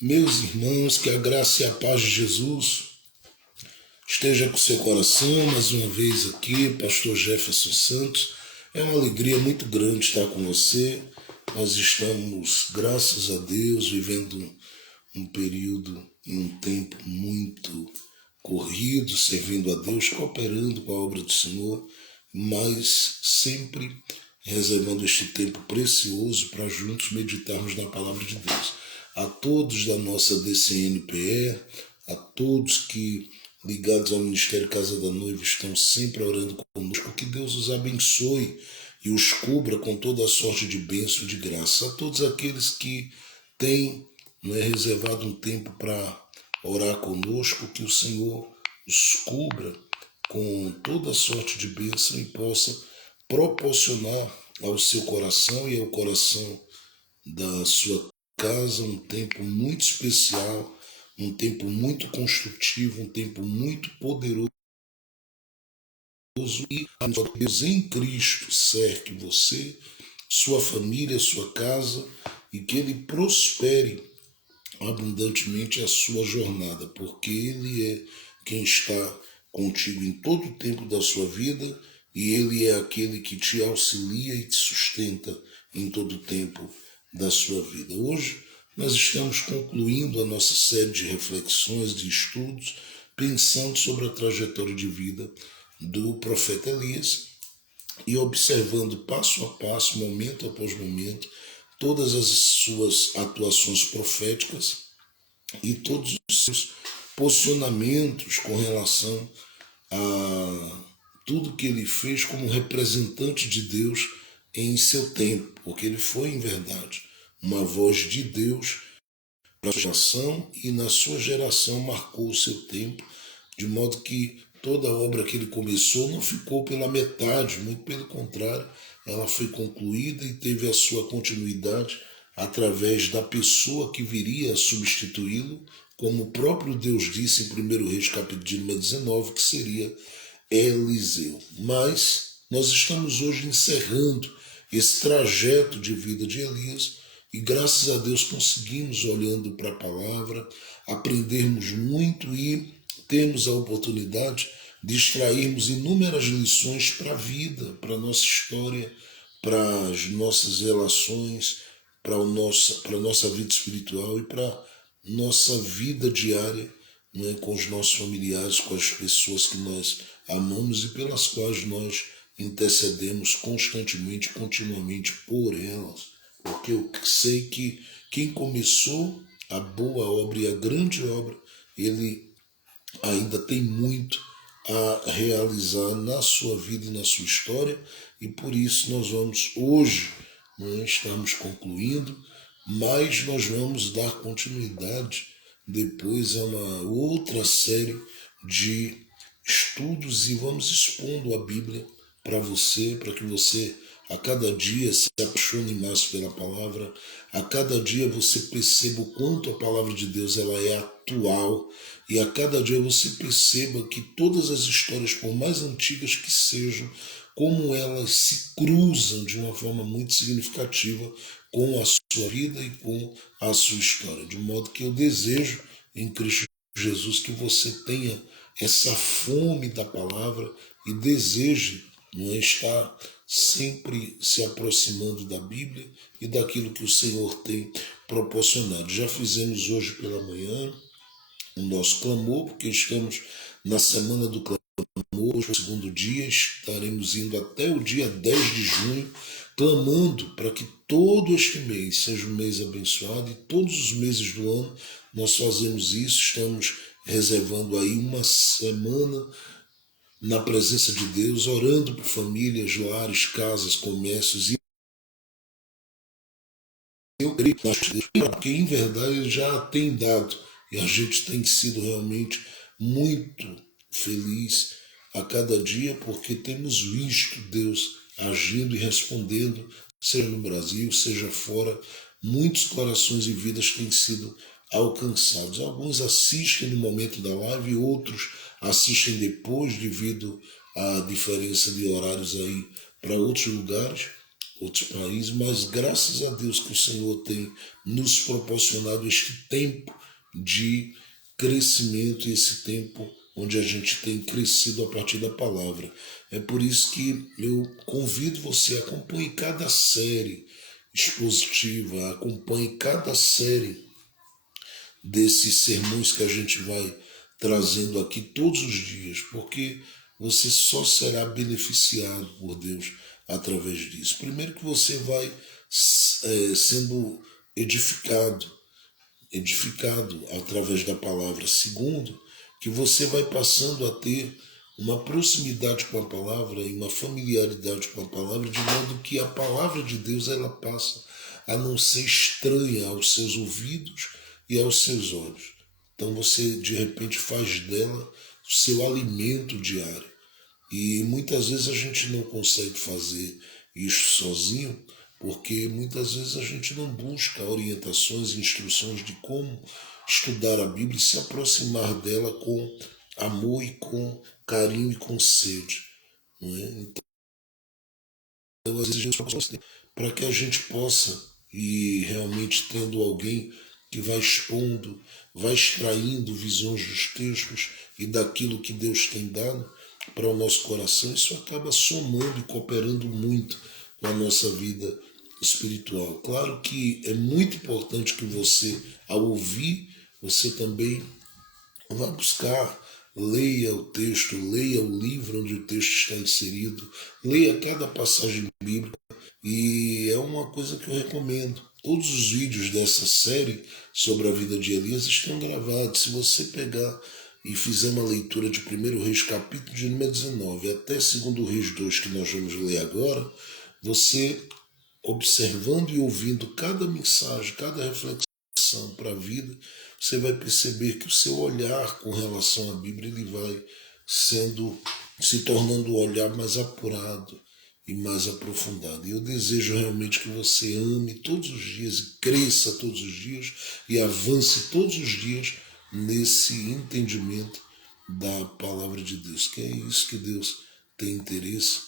Meus irmãos, que a graça e a paz de Jesus esteja com seu coração. Mais uma vez aqui, Pastor Jefferson Santos. É uma alegria muito grande estar com você. Nós estamos, graças a Deus, vivendo um período e um tempo muito corrido, servindo a Deus, cooperando com a obra do Senhor, mas sempre reservando este tempo precioso para juntos meditarmos na palavra de Deus. A todos da nossa DCNPE, a todos que ligados ao Ministério Casa da Noiva estão sempre orando conosco, que Deus os abençoe e os cubra com toda a sorte de bênção e de graça. A todos aqueles que têm reservado um tempo para orar conosco, que o Senhor os cubra com toda a sorte de bênção e possa proporcionar ao seu coração e ao coração da sua casa um tempo muito especial, um tempo muito construtivo, um tempo muito poderoso, e Deus em Cristo cerque você, sua família, sua casa, e que Ele prospere abundantemente a sua jornada, porque Ele é quem está contigo em todo o tempo da sua vida, e Ele é aquele que te auxilia e te sustenta em todo o tempo da sua vida. Hoje nós estamos concluindo a nossa série de reflexões, de estudos, pensando sobre a trajetória de vida do profeta Elias e observando passo a passo, momento após momento, todas as suas atuações proféticas e todos os seus posicionamentos com relação a tudo que ele fez como representante de Deus em seu tempo, porque ele foi, em verdade, uma voz de Deus para a sua geração, e na sua geração marcou o seu tempo, de modo que toda a obra que ele começou não ficou pela metade, muito pelo contrário, ela foi concluída e teve a sua continuidade através da pessoa que viria a substituí-lo, como o próprio Deus disse em 1 Reis capítulo de número 19, que seria Eliseu. Mas nós estamos hoje encerrando esse trajeto de vida de Elias e graças a Deus conseguimos, olhando para a palavra, aprendermos muito e termos a oportunidade de extrairmos inúmeras lições para a vida, para a nossa história, para as nossas relações, para a nossa vida espiritual e para a nossa vida diária, com os nossos familiares, com as pessoas que nós amamos e pelas quais nós intercedemos constantemente, continuamente por elas. Porque eu sei que quem começou a boa obra e a grande obra, ele ainda tem muito a realizar na sua vida e na sua história, e por isso nós vamos hoje, estamos concluindo, mas nós vamos dar continuidade depois a uma outra série de estudos e vamos expondo a Bíblia para você, para que você a cada dia se apaixone mais pela palavra, a cada dia você perceba o quanto a palavra de Deus ela é atual, e a cada dia você perceba que todas as histórias, por mais antigas que sejam, como elas se cruzam de uma forma muito significativa com a sua vida e com a sua história. De modo que eu desejo em Cristo Jesus que você tenha essa fome da palavra e deseje estar sempre se aproximando da Bíblia e daquilo que o Senhor tem proporcionado. Já fizemos hoje pela manhã o nosso clamor, porque estamos na semana do clamor. Hoje, o segundo dia, estaremos indo até o dia 10 de junho, clamando para que todo este mês seja um mês abençoado, e todos os meses do ano nós fazemos isso, estamos reservando aí uma semana na presença de Deus, orando por famílias, lares, casas, comércios, e eu creio que em verdade Ele já tem dado, e a gente tem sido realmente muito feliz a cada dia, porque temos visto Deus agindo e respondendo, seja no Brasil, seja fora. Muitos corações e vidas têm sido alcançados. Alguns assistem no momento da live, outros assistem depois, devido à diferença de horários aí para outros lugares. outros países, mas graças a Deus que o Senhor tem nos proporcionado este tempo de crescimento e esse tempo onde a gente tem crescido a partir da palavra. É por isso que eu convido você a acompanhe cada série expositiva, acompanhe cada série desses sermões que a gente vai trazendo aqui todos os dias, porque você só será beneficiado por Deus através disso. Primeiro que você vai sendo edificado através da palavra. Segundo, que você vai passando a ter uma proximidade com a palavra e uma familiaridade com a palavra, de modo que a palavra de Deus ela passa a não ser estranha aos seus ouvidos e aos seus olhos. Então você de repente faz dela o seu alimento diário. E muitas vezes a gente não consegue fazer isso sozinho, porque muitas vezes a gente não busca orientações e instruções de como estudar a Bíblia e se aproximar dela com amor e com carinho e com sede. Não é? Então, às vezes, para que a gente possa, e realmente tendo alguém que vai expondo, vai extraindo visões dos textos e daquilo que Deus tem dado para o nosso coração, isso acaba somando e cooperando muito com a nossa vida espiritual. Claro que é muito importante que você, ao ouvir, você também vá buscar, leia o texto, leia o livro onde o texto está inserido, leia cada passagem bíblica e é uma coisa que eu recomendo. Todos os vídeos dessa série sobre a vida de Elias estão gravados. Se você pegar e fizer uma leitura de 1 Reis, capítulo de número 19, até 2 Reis 2, que nós vamos ler agora, você observando e ouvindo cada mensagem, cada reflexão para a vida, você vai perceber que o seu olhar com relação à Bíblia ele vai se tornando um olhar mais apurado e mais aprofundado. E eu desejo realmente que você ame todos os dias e cresça todos os dias e avance todos os dias nesse entendimento da palavra de Deus, que é isso que Deus tem interesse,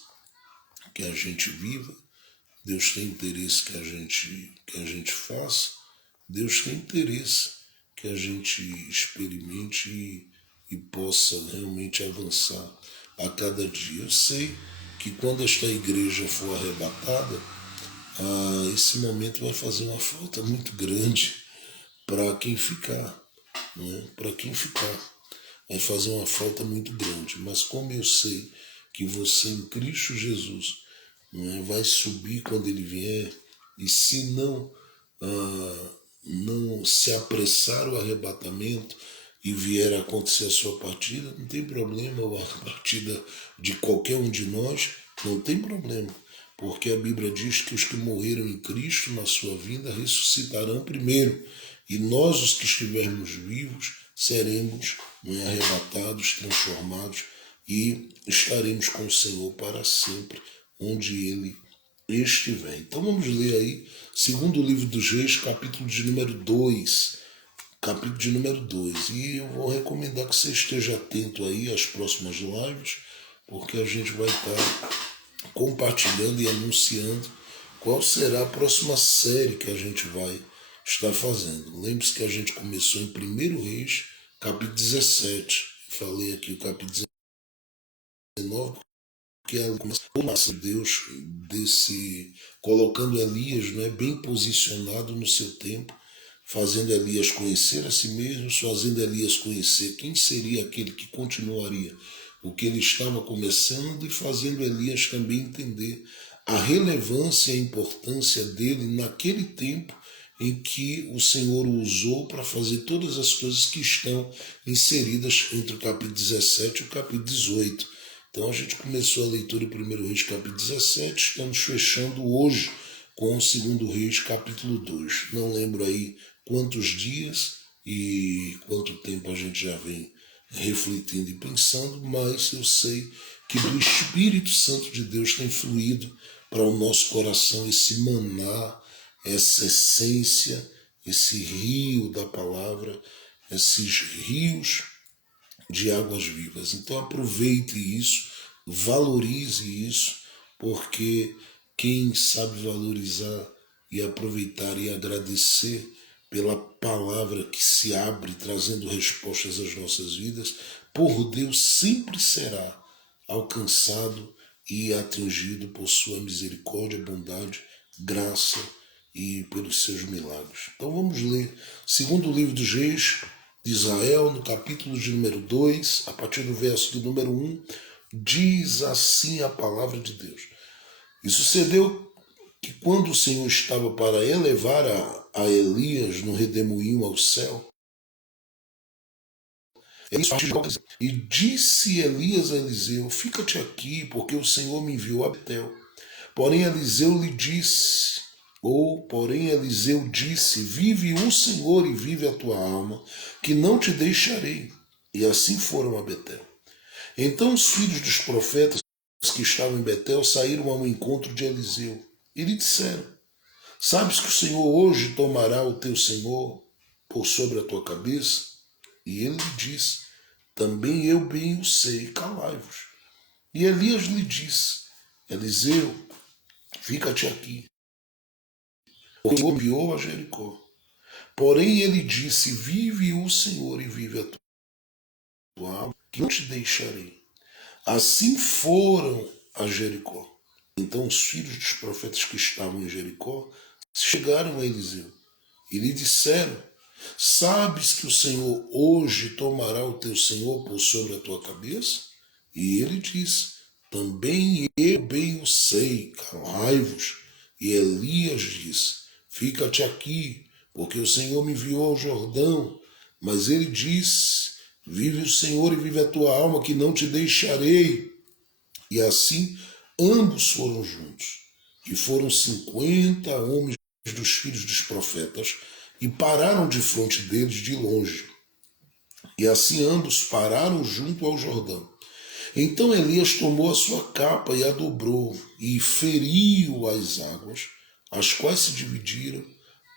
que a gente viva. Deus tem interesse que a gente faça, Deus tem interesse que a gente experimente e possa realmente avançar a cada dia. Eu sei que quando esta igreja for arrebatada, esse momento vai fazer uma falta muito grande para quem ficar, né? Para quem ficar. Vai fazer uma falta muito grande. Mas como eu sei que você em Cristo Jesus, né, vai subir quando ele vier, e se não se apressar o arrebatamento e vier a acontecer a sua partida, não tem problema, a partida de qualquer um de nós, não tem problema, porque a Bíblia diz que os que morreram em Cristo na sua vinda ressuscitarão primeiro, e nós, os que estivermos vivos, seremos, né, arrebatados, transformados e estaremos com o Senhor para sempre, onde Ele estiver. Então vamos ler aí, segundo livro dos Reis, capítulo de número 2. Capítulo de número 2. E eu vou recomendar que você esteja atento aí às próximas lives, porque a gente vai estar compartilhando e anunciando qual será a próxima série que a gente vai estar fazendo. Lembre-se que a gente começou em 1 Reis, capítulo 17. Falei aqui o capítulo 19, que ela começa a Deus colocando Elias, né, bem posicionado no seu tempo, fazendo Elias conhecer a si mesmo, fazendo Elias conhecer quem seria aquele que continuaria o que ele estava começando e fazendo Elias também entender a relevância e a importância dele naquele tempo em que o Senhor o usou para fazer todas as coisas que estão inseridas entre o capítulo 17 e o capítulo 18. Então a gente começou a leitura em 1 Reis capítulo 17, estamos fechando hoje com o 2 Reis capítulo 2. Não lembro aí quantos dias e quanto tempo a gente já vem refletindo e pensando, mas eu sei que do Espírito Santo de Deus tem fluído para o nosso coração esse maná, essa essência, esse rio da palavra, esses rios de águas vivas. Então aproveite isso, valorize isso, porque quem sabe valorizar e aproveitar e agradecer pela palavra que se abre, trazendo respostas às nossas vidas, por Deus sempre será alcançado e atingido por sua misericórdia, bondade, graça e pelos seus milagres. Então vamos ler segundo livro dos Reis de Israel, no capítulo de número 2, a partir do verso de número 1, diz assim a palavra de Deus. E sucedeu que quando o Senhor estava para elevar a Elias no redemoinho ao céu, e disse Elias a Eliseu, fica-te aqui, porque o Senhor me enviou a Betel. Porém Eliseu disse, vive o Senhor e vive a tua alma, que não te deixarei. E assim foram a Betel. Então os filhos dos profetas que estavam em Betel saíram ao encontro de Eliseu e lhe disseram, sabes que o Senhor hoje tomará o teu senhor por sobre a tua cabeça? E ele lhe disse, também eu bem o sei, calai-vos. E Elias lhe disse, Eliseu, fica-te aqui, porque o Senhor enviou a Jericó. Porém ele disse, vive o Senhor e vive a tua alma, que não te deixarei. Assim foram a Jericó. Então os filhos dos profetas que estavam em Jericó chegaram a Eliseu e lhe disseram, sabes que o Senhor hoje tomará o teu senhor por sobre a tua cabeça? E ele disse, também eu bem o sei, calai-vos. E Elias disse, fica-te aqui, porque o Senhor me enviou ao Jordão. Mas ele disse, vive o Senhor e vive a tua alma, que não te deixarei. E assim ambos foram juntos. E foram 50 homens dos filhos dos profetas, e pararam de frente deles de longe. E assim ambos pararam junto ao Jordão. Então Elias tomou a sua capa e a dobrou, e feriu as águas, as quais se dividiram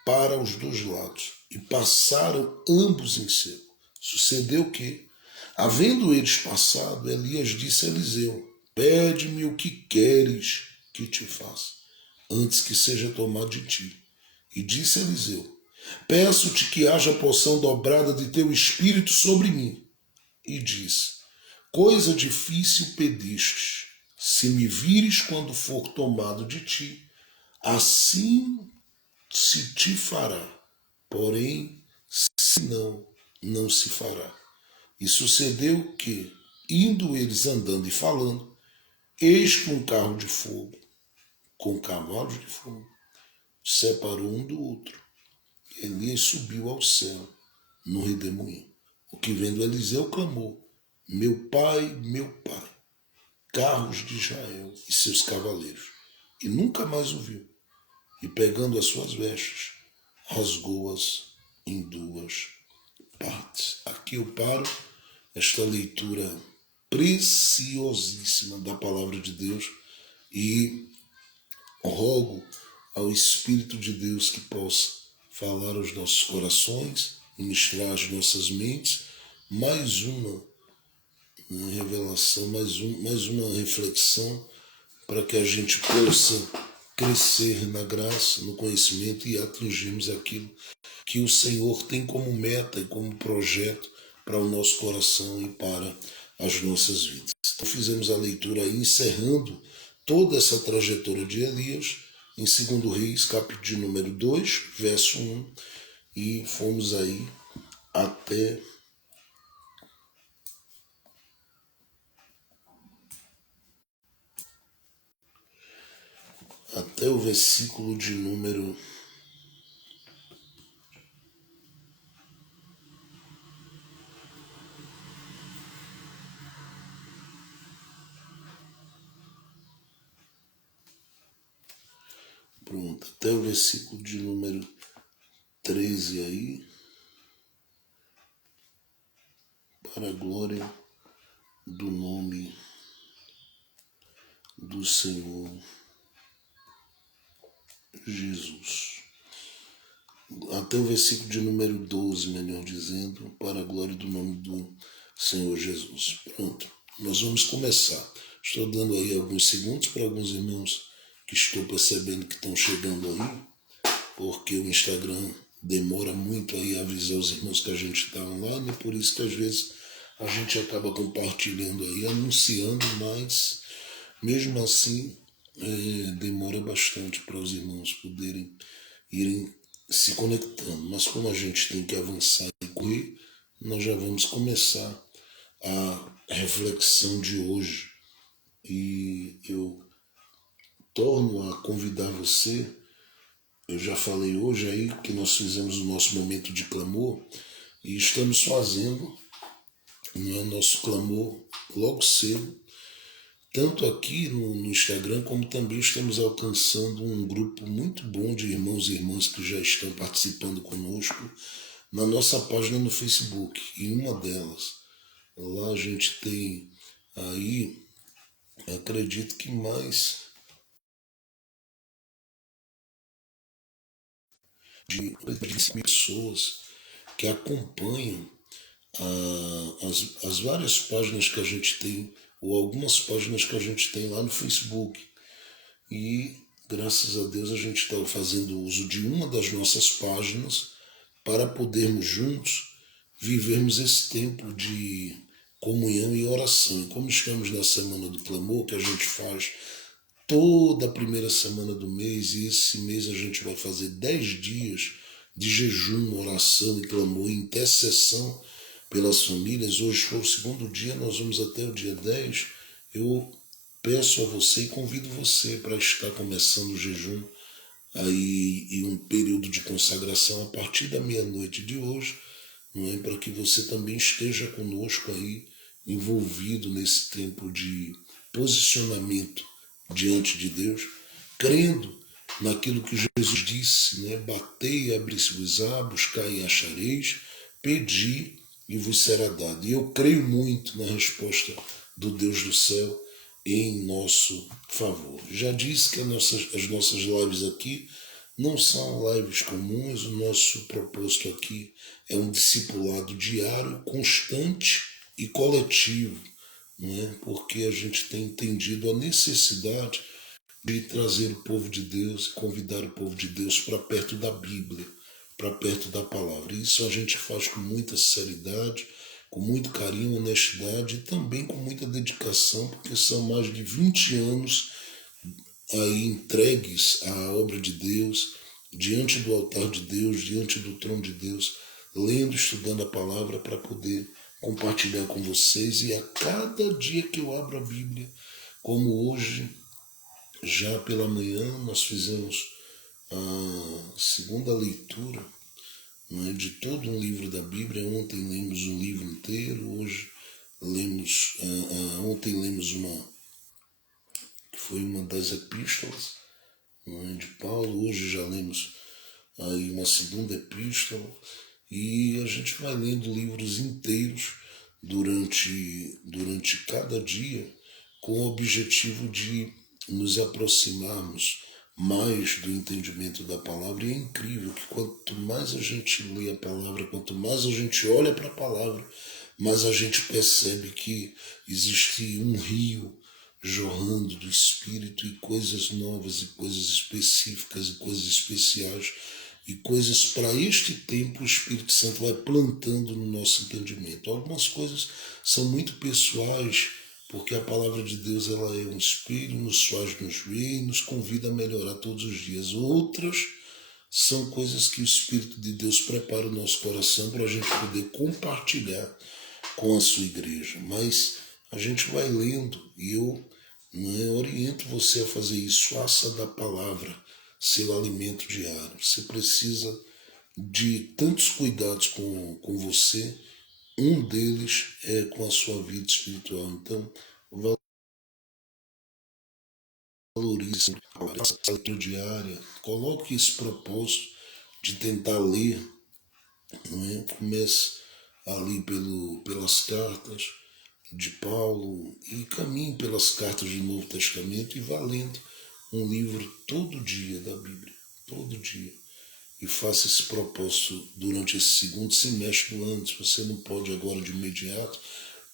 para os dois lados, e passaram ambos em seco. Sucedeu que, havendo eles passado, Elias disse a Eliseu, pede-me o que queres que te faça, antes que seja tomado de ti. E disse Eliseu, peço-te que haja porção dobrada de teu espírito sobre mim. E disse, coisa difícil pedistes, se me vires quando for tomado de ti, assim se te fará, porém, se não, não se fará. E sucedeu que, indo eles andando e falando, eis que um carro de fogo, com cavalos de fogo, separou um do outro. Elias subiu ao céu, no redemoinho. O que vendo Eliseu clamou, meu pai, carros de Israel e seus cavaleiros. E nunca mais o viu. E pegando as suas vestes, rasgou-as em duas partes. Aqui eu paro esta leitura preciosíssima da palavra de Deus e rogo ao Espírito de Deus que possa falar aos nossos corações, ministrar às nossas mentes mais uma revelação, mais uma reflexão para que a gente possa crescer na graça, no conhecimento e atingirmos aquilo que o Senhor tem como meta e como projeto para o nosso coração e para as nossas vidas. Então fizemos a leitura aí, encerrando toda essa trajetória de Elias em 2 Reis, capítulo de número 2, verso 1, e fomos aí até o versículo de número pronto, até o versículo de número 13 aí, para a glória do nome do Senhor Jesus. Até o versículo de número 12, melhor dizendo, para a glória do nome do Senhor Jesus. Pronto, nós vamos começar. Estou dando aí alguns segundos para alguns irmãos que que estou percebendo que estão chegando aí, porque o Instagram demora muito aí a avisar os irmãos que a gente está online, por isso que às vezes a gente acaba compartilhando aí, anunciando, mas mesmo assim demora bastante para os irmãos poderem irem se conectando. Mas como a gente tem que avançar e correr, nós já vamos começar a reflexão de hoje. E eu torno a convidar você. Eu já falei hoje aí que nós fizemos o nosso momento de clamor e estamos fazendo nosso clamor logo cedo, tanto aqui no Instagram, como também estamos alcançando um grupo muito bom de irmãos e irmãs que já estão participando conosco na nossa página no Facebook. E uma delas, lá a gente tem aí, acredito que mais de 10 pessoas que acompanham as várias páginas que a gente tem, ou algumas páginas que a gente tem lá no Facebook. E graças a Deus a gente está fazendo uso de uma das nossas páginas para podermos juntos vivermos esse tempo de comunhão e oração. E como estamos na Semana do Clamor, que a gente faz toda a primeira semana do mês, e esse mês a gente vai fazer 10 dias de jejum, oração e clamor e intercessão pelas famílias. Hoje foi o segundo dia, nós vamos até o dia 10. Eu peço a você e convido você para estar começando o jejum aí e um período de consagração a partir da meia-noite de hoje, não é? Para que você também esteja conosco aí, envolvido nesse tempo de posicionamento diante de Deus, crendo naquilo que Jesus disse, né? Batei e abri-se-vos-á, buscai e achareis, pedi e vos será dado. E eu creio muito na resposta do Deus do céu em nosso favor. Já disse que as nossas lives aqui não são lives comuns, o nosso propósito aqui é um discipulado diário, constante e coletivo, não é? Porque a gente tem entendido a necessidade de trazer o povo de Deus, convidar o povo de Deus para perto da Bíblia, para perto da palavra. Isso a gente faz com muita seriedade, com muito carinho, honestidade e também com muita dedicação, porque são mais de 20 anos aí entregues à obra de Deus, diante do altar de Deus, diante do trono de Deus, lendo, estudando a palavra para poder compartilhar com vocês. E a cada dia que eu abro a Bíblia, como hoje, já pela manhã, nós fizemos a segunda leitura, né, de todo um livro da Bíblia. Ontem lemos um livro inteiro, hoje lemos, ontem lemos que foi uma das epístolas, né, de Paulo. Hoje já lemos aí uma segunda epístola e a gente vai lendo livros inteiros durante cada dia com o objetivo de nos aproximarmos mais do entendimento da palavra. E é incrível que quanto mais a gente lê a palavra, quanto mais a gente olha para a palavra, mais a gente percebe que existe um rio jorrando do Espírito e coisas novas e coisas específicas e coisas especiais e coisas para este tempo o Espírito Santo vai plantando no nosso entendimento. Algumas coisas são muito pessoais, porque a palavra de Deus ela é um espelho, nos faz nos ver e nos convida a melhorar todos os dias. Outras são coisas que o Espírito de Deus prepara o nosso coração para a gente poder compartilhar com a sua igreja. Mas a gente vai lendo e eu oriento você a fazer isso. Faça da palavra seu alimento diário. Você precisa de tantos cuidados com você, um deles é com a sua vida espiritual. Então, valorize a leitura diária, coloque esse propósito de tentar ler, não é? Comece ali pelas cartas de Paulo e caminhe pelas cartas do Novo Testamento e vá lendo um livro todo dia da Bíblia, todo dia. E faça esse propósito durante esse segundo semestre do ano. Se você não pode agora de imediato,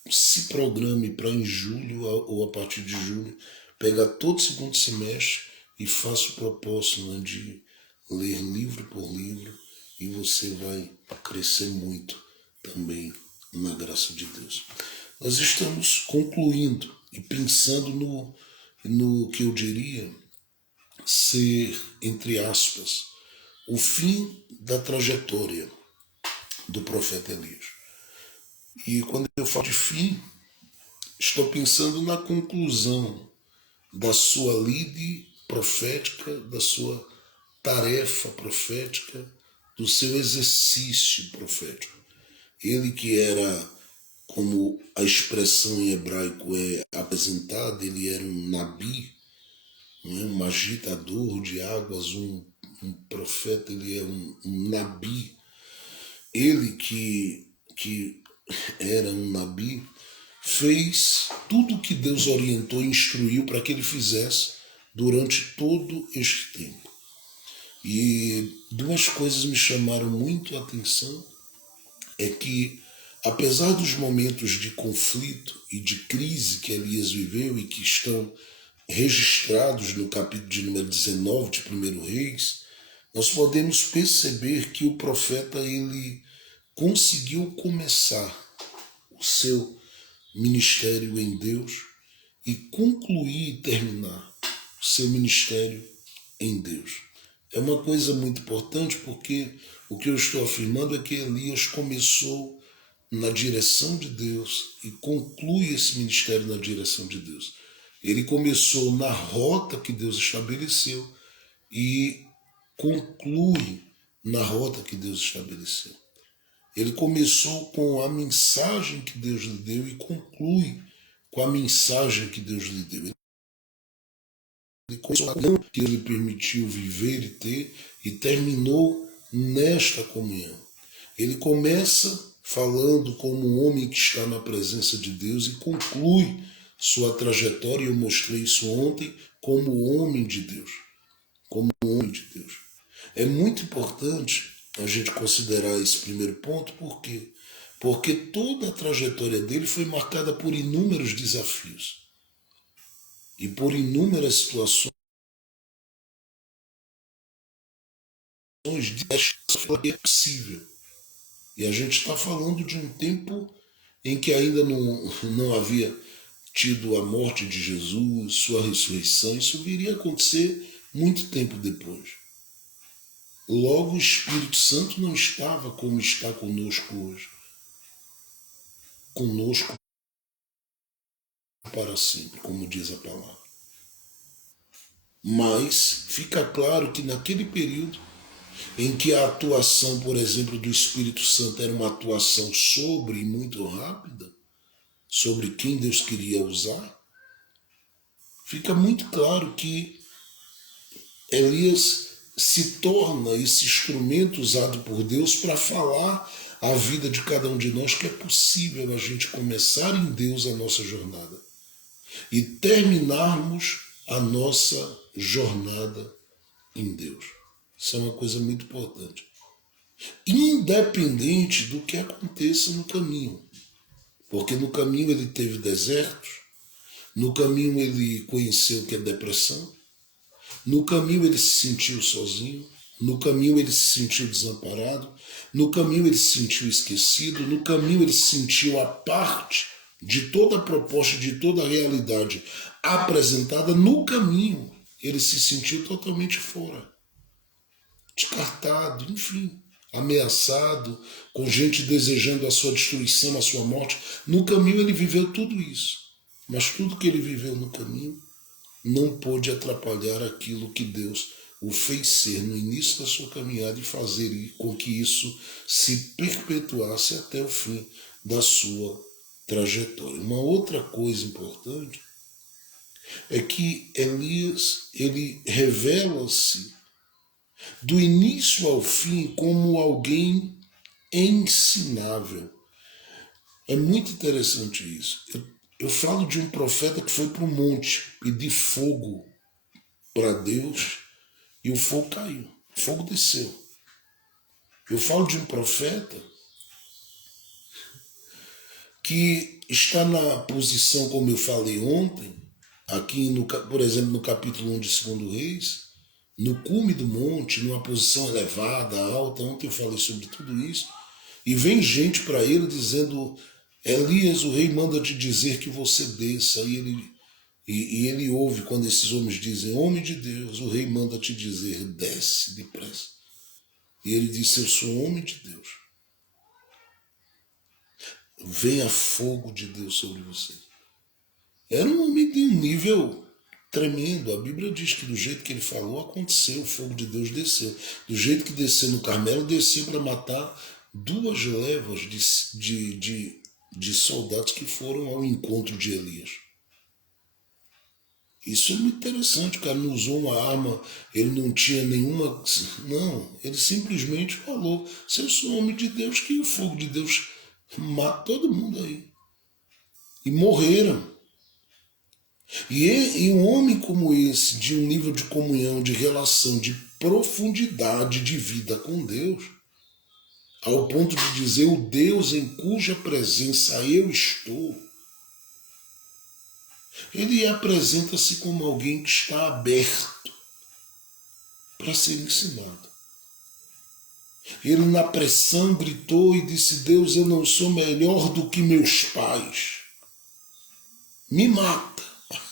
se programe para em julho ou a partir de julho pegar todo o segundo semestre e faça o propósito, né, de ler livro por livro, e você vai crescer muito também na graça de Deus. Nós estamos concluindo e pensando no que eu diria ser, entre aspas, o fim da trajetória do profeta Elias. E quando eu falo de fim, estou pensando na conclusão da sua lide profética, da sua tarefa profética, do seu exercício profético. Ele que era, como a expressão em hebraico é apresentada, ele era um nabi, um agitador de águas, um profeta, ele é um nabi. Ele que era um nabi, fez tudo o que Deus orientou e instruiu para que ele fizesse durante todo este tempo. E duas coisas me chamaram muito a atenção, é que apesar dos momentos de conflito e de crise que Elias viveu e que estão registrados no capítulo de número 19 de 1 Reis, nós podemos perceber que o profeta ele conseguiu começar o seu ministério em Deus e concluir e terminar o seu ministério em Deus. É uma coisa muito importante porque o que eu estou afirmando é que Elias começou na direção de Deus e conclui esse ministério na direção de Deus. Ele começou na rota que Deus estabeleceu e conclui na rota que Deus estabeleceu. Ele começou com a mensagem que Deus lhe deu e conclui com a mensagem que Deus lhe deu. Ele começou a comunhão que ele permitiu viver e ter e terminou nesta comunhão. Ele começa falando como um homem que está na presença de Deus e conclui sua trajetória, eu mostrei isso ontem, como homem de Deus. Como homem de Deus. É muito importante a gente considerar esse primeiro ponto, por quê? Porque toda a trajetória dele foi marcada por inúmeros desafios e por inúmeras situações de que é possível. E a gente está falando de um tempo em que ainda não havia tido a morte de Jesus, sua ressurreição. Isso viria a acontecer muito tempo depois. Logo, o Espírito Santo não estava como está conosco hoje. Conosco para sempre, como diz a palavra. Mas fica claro que naquele período em que a atuação, por exemplo, do Espírito Santo era uma atuação sobre e muito rápida, sobre quem Deus queria usar, fica muito claro que Elias se torna esse instrumento usado por Deus para falar a vida de cada um de nós que é possível a gente começar em Deus a nossa jornada e terminarmos a nossa jornada em Deus. Isso é uma coisa muito importante. Independente do que aconteça no caminho. Porque no caminho ele teve desertos, no caminho ele conheceu o que é depressão, no caminho ele se sentiu sozinho, no caminho ele se sentiu desamparado, no caminho ele se sentiu esquecido, no caminho ele se sentiu a parte de toda a proposta, de toda a realidade apresentada. No caminho ele se sentiu totalmente fora, descartado, enfim, ameaçado, com gente desejando a sua destruição, a sua morte. No caminho ele viveu tudo isso, mas tudo que ele viveu no caminho não pôde atrapalhar aquilo que Deus o fez ser no início da sua caminhada e fazer com que isso se perpetuasse até o fim da sua trajetória. Uma outra coisa importante é que Elias, ele revela-se do início ao fim como alguém ensinável. É muito interessante isso. Eu falo de um profeta que foi para o monte pedir fogo para Deus e o fogo caiu, o fogo desceu. Eu falo de um profeta que está na posição, como eu falei ontem, Aqui, por exemplo, no capítulo 1 de 2 Reis, no cume do monte, numa posição elevada, alta, ontem eu falei sobre tudo isso, e vem gente para ele dizendo: Elias, o rei manda te dizer que você desça. E ele ouve quando esses homens dizem: homem de Deus, o rei manda te dizer, desce depressa. E ele disse: eu sou homem de Deus. Venha fogo de Deus sobre você. Era um homem de um nível tremendo. A Bíblia diz que do jeito que ele falou, aconteceu, o fogo de Deus desceu. Do jeito que desceu no Carmelo, desceu para matar 2 levas de soldados que foram ao encontro de Elias. Isso é muito interessante. O cara não usou uma arma, ele não tinha nenhuma... Não, ele simplesmente falou: se eu sou homem de Deus, que o fogo de Deus mata todo mundo aí. E morreram. E um homem como esse, de um nível de comunhão, de relação, de profundidade de vida com Deus, ao ponto de dizer: o Deus em cuja presença eu estou, ele apresenta-se como alguém que está aberto para ser ensinado. Ele, na pressão, gritou e disse: Deus, eu não sou melhor do que meus pais. Me mata.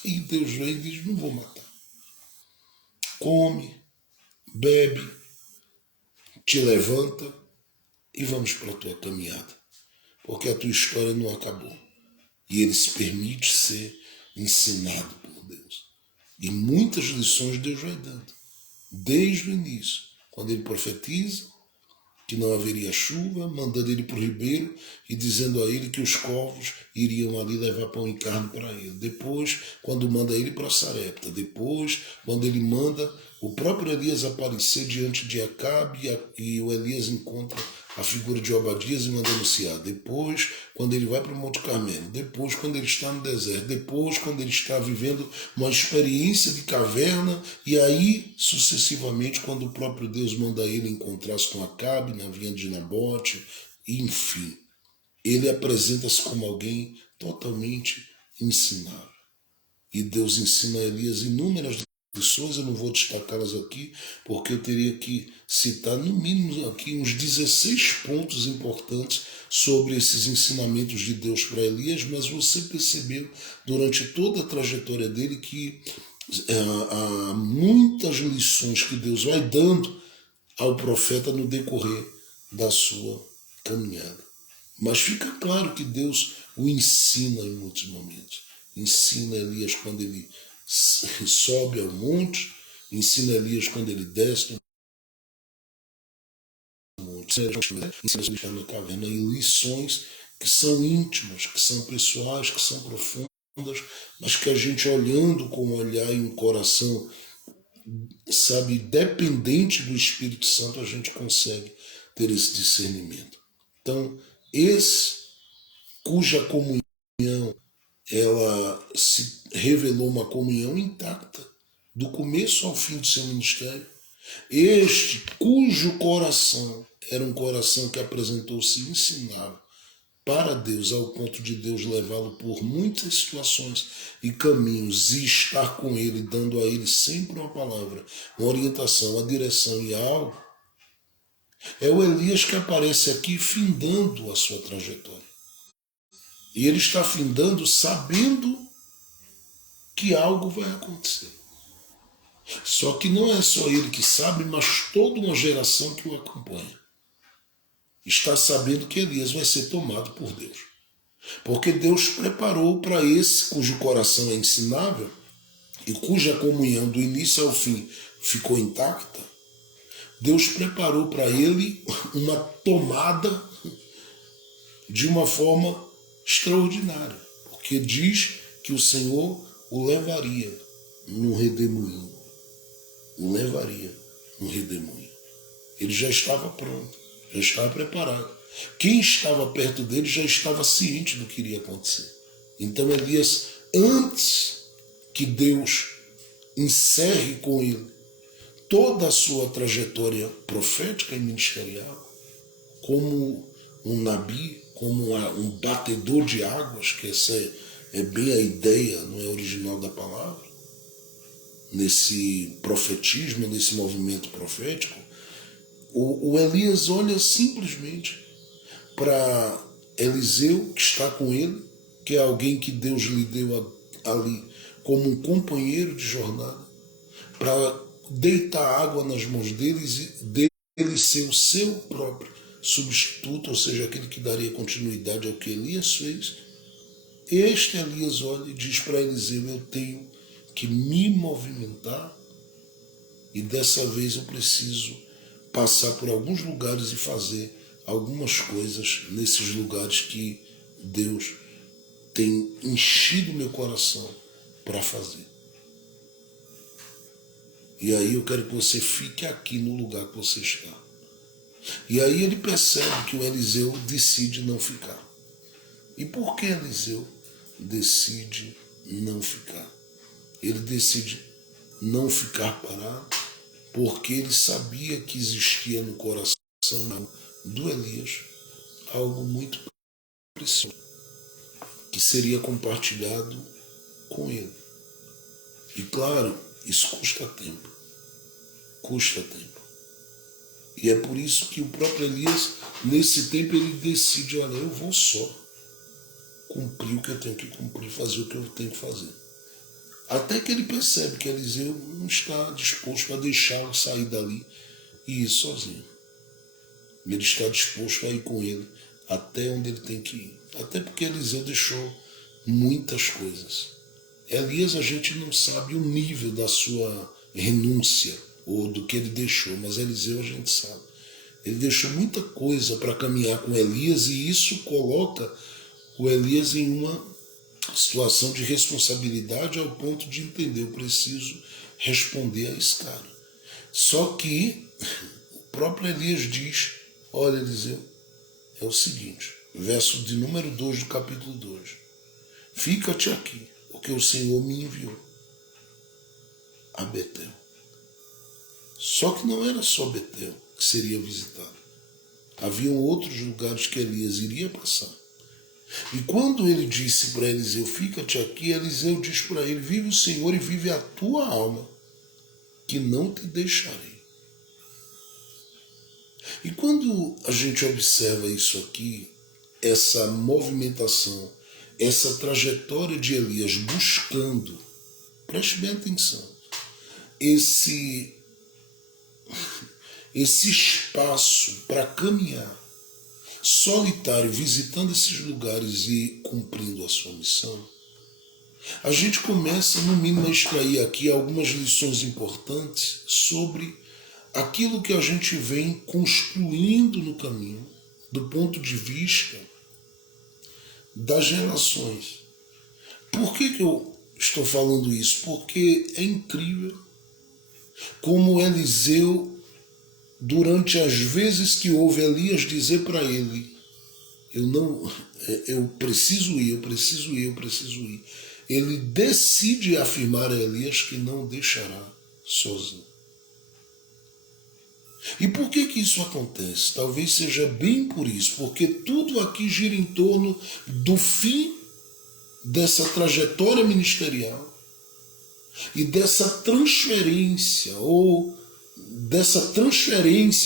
Aí Deus vem e diz: não vou matar. Come, bebe, te levanta e vamos para a tua caminhada. Porque a tua história não acabou. E ele se permite ser ensinado por Deus. E muitas lições Deus vai dando. Desde o início, quando ele profetiza que não haveria chuva, mandando ele para o ribeiro e dizendo a ele que os corvos iriam ali levar pão e carne para ele. Depois, quando manda ele para Sarepta. Depois, quando ele manda o próprio Elias aparecer diante de Acabe e o Elias encontra a figura de Obadias e manda anunciar. Depois, quando ele vai para o Monte Carmelo. Depois, quando ele está no deserto. Depois, quando ele está vivendo uma experiência de caverna. E aí, sucessivamente, quando o próprio Deus manda ele encontrar-se com Acabe na vinha de Nabote. Enfim, ele apresenta-se como alguém totalmente ensinável. E Deus ensina a Elias inúmeras lições, eu não vou destacá-las aqui, porque eu teria que citar no mínimo aqui uns 16 pontos importantes sobre esses ensinamentos de Deus para Elias, mas você percebeu durante toda a trajetória dele que há muitas lições que Deus vai dando ao profeta no decorrer da sua caminhada. Mas fica claro que Deus o ensina em muitos momentos. Ensina Elias quando ele sobe ao monte, ensina Elias quando ele desce no monte, ensina ele na caverna, e lições que são íntimas, que são pessoais, que são profundas, mas que a gente olhando com um olhar e um coração, sabe, dependente do Espírito Santo, a gente consegue ter esse discernimento. Então, esse cuja comunhão ela se revelou uma comunhão intacta, do começo ao fim do seu ministério. Este cujo coração era um coração que apresentou-se ensinável para Deus, ao ponto de Deus levá-lo por muitas situações e caminhos e estar com ele, dando a ele sempre uma palavra, uma orientação, uma direção e algo. É o Elias que aparece aqui findando a sua trajetória. E ele está findando sabendo que algo vai acontecer. Só que não é só ele que sabe, mas toda uma geração que o acompanha está sabendo que Elias vai ser tomado por Deus. Porque Deus preparou para esse cujo coração é ensinável e cuja comunhão do início ao fim ficou intacta. Deus preparou para ele uma tomada de uma forma extraordinária, porque diz que o Senhor o levaria no redemoinho. O levaria no redemoinho. Ele já estava pronto, já estava preparado. Quem estava perto dele já estava ciente do que iria acontecer. Então Elias, antes que Deus encerre com ele toda a sua trajetória profética e ministerial, como um nabi, como um batedor de águas, que essa é bem a ideia, não é original da palavra, nesse profetismo, nesse movimento profético, o Elias olha simplesmente para Eliseu, que está com ele, que é alguém que Deus lhe deu ali como um companheiro de jornada, para deitar água nas mãos deles e dele ser o seu próprio substituto, ou seja, aquele que daria continuidade ao que Elias fez. Este Elias olha e diz para Eliseu: eu tenho que me movimentar e dessa vez eu preciso passar por alguns lugares e fazer algumas coisas nesses lugares que Deus tem enchido meu coração para fazer. E aí eu quero que você fique aqui no lugar que você está. E aí ele percebe que o Eliseu decide não ficar. E por que Eliseu decide não ficar? Ele decide não ficar parado porque ele sabia que existia no coração do Elias algo muito precioso que seria compartilhado com ele. E claro, isso custa tempo. Custa tempo. E é por isso que o próprio Elias, nesse tempo, ele decide: olha, eu vou só cumprir o que eu tenho que cumprir, fazer o que eu tenho que fazer. Até que ele percebe que Eliseu não está disposto a deixá-lo sair dali e ir sozinho. Ele está disposto a ir com ele até onde ele tem que ir. Até porque Eliseu deixou muitas coisas. Elias, a gente não sabe o nível da sua renúncia ou do que ele deixou, mas Eliseu a gente sabe. Ele deixou muita coisa para caminhar com Elias e isso coloca o Elias em uma situação de responsabilidade ao ponto de entender: eu preciso responder a esse cara. Só que o próprio Elias diz: olha, Eliseu, é o seguinte, verso de número 2 do capítulo 2, fica-te aqui, porque o Senhor me enviou a Betel. Só que não era só Betel que seria visitado. Haviam outros lugares que Elias iria passar. E quando ele disse para Eliseu: fica-te aqui, Eliseu diz para ele: vive o Senhor e vive a tua alma, que não te deixarei. E quando a gente observa isso aqui, essa movimentação, essa trajetória de Elias buscando, preste bem atenção, esse espaço para caminhar solitário, visitando esses lugares e cumprindo a sua missão, a gente começa, no mínimo, a extrair aqui algumas lições importantes sobre aquilo que a gente vem construindo no caminho, do ponto de vista das relações. Por que eu estou falando isso? Porque é incrível como Eliseu, durante as vezes que ouve Elias dizer para ele: eu preciso ir, ele decide afirmar a Elias que não deixará sozinho. E por que isso acontece? Talvez seja bem por isso, porque tudo aqui gira em torno do fim dessa trajetória ministerial e dessa transferência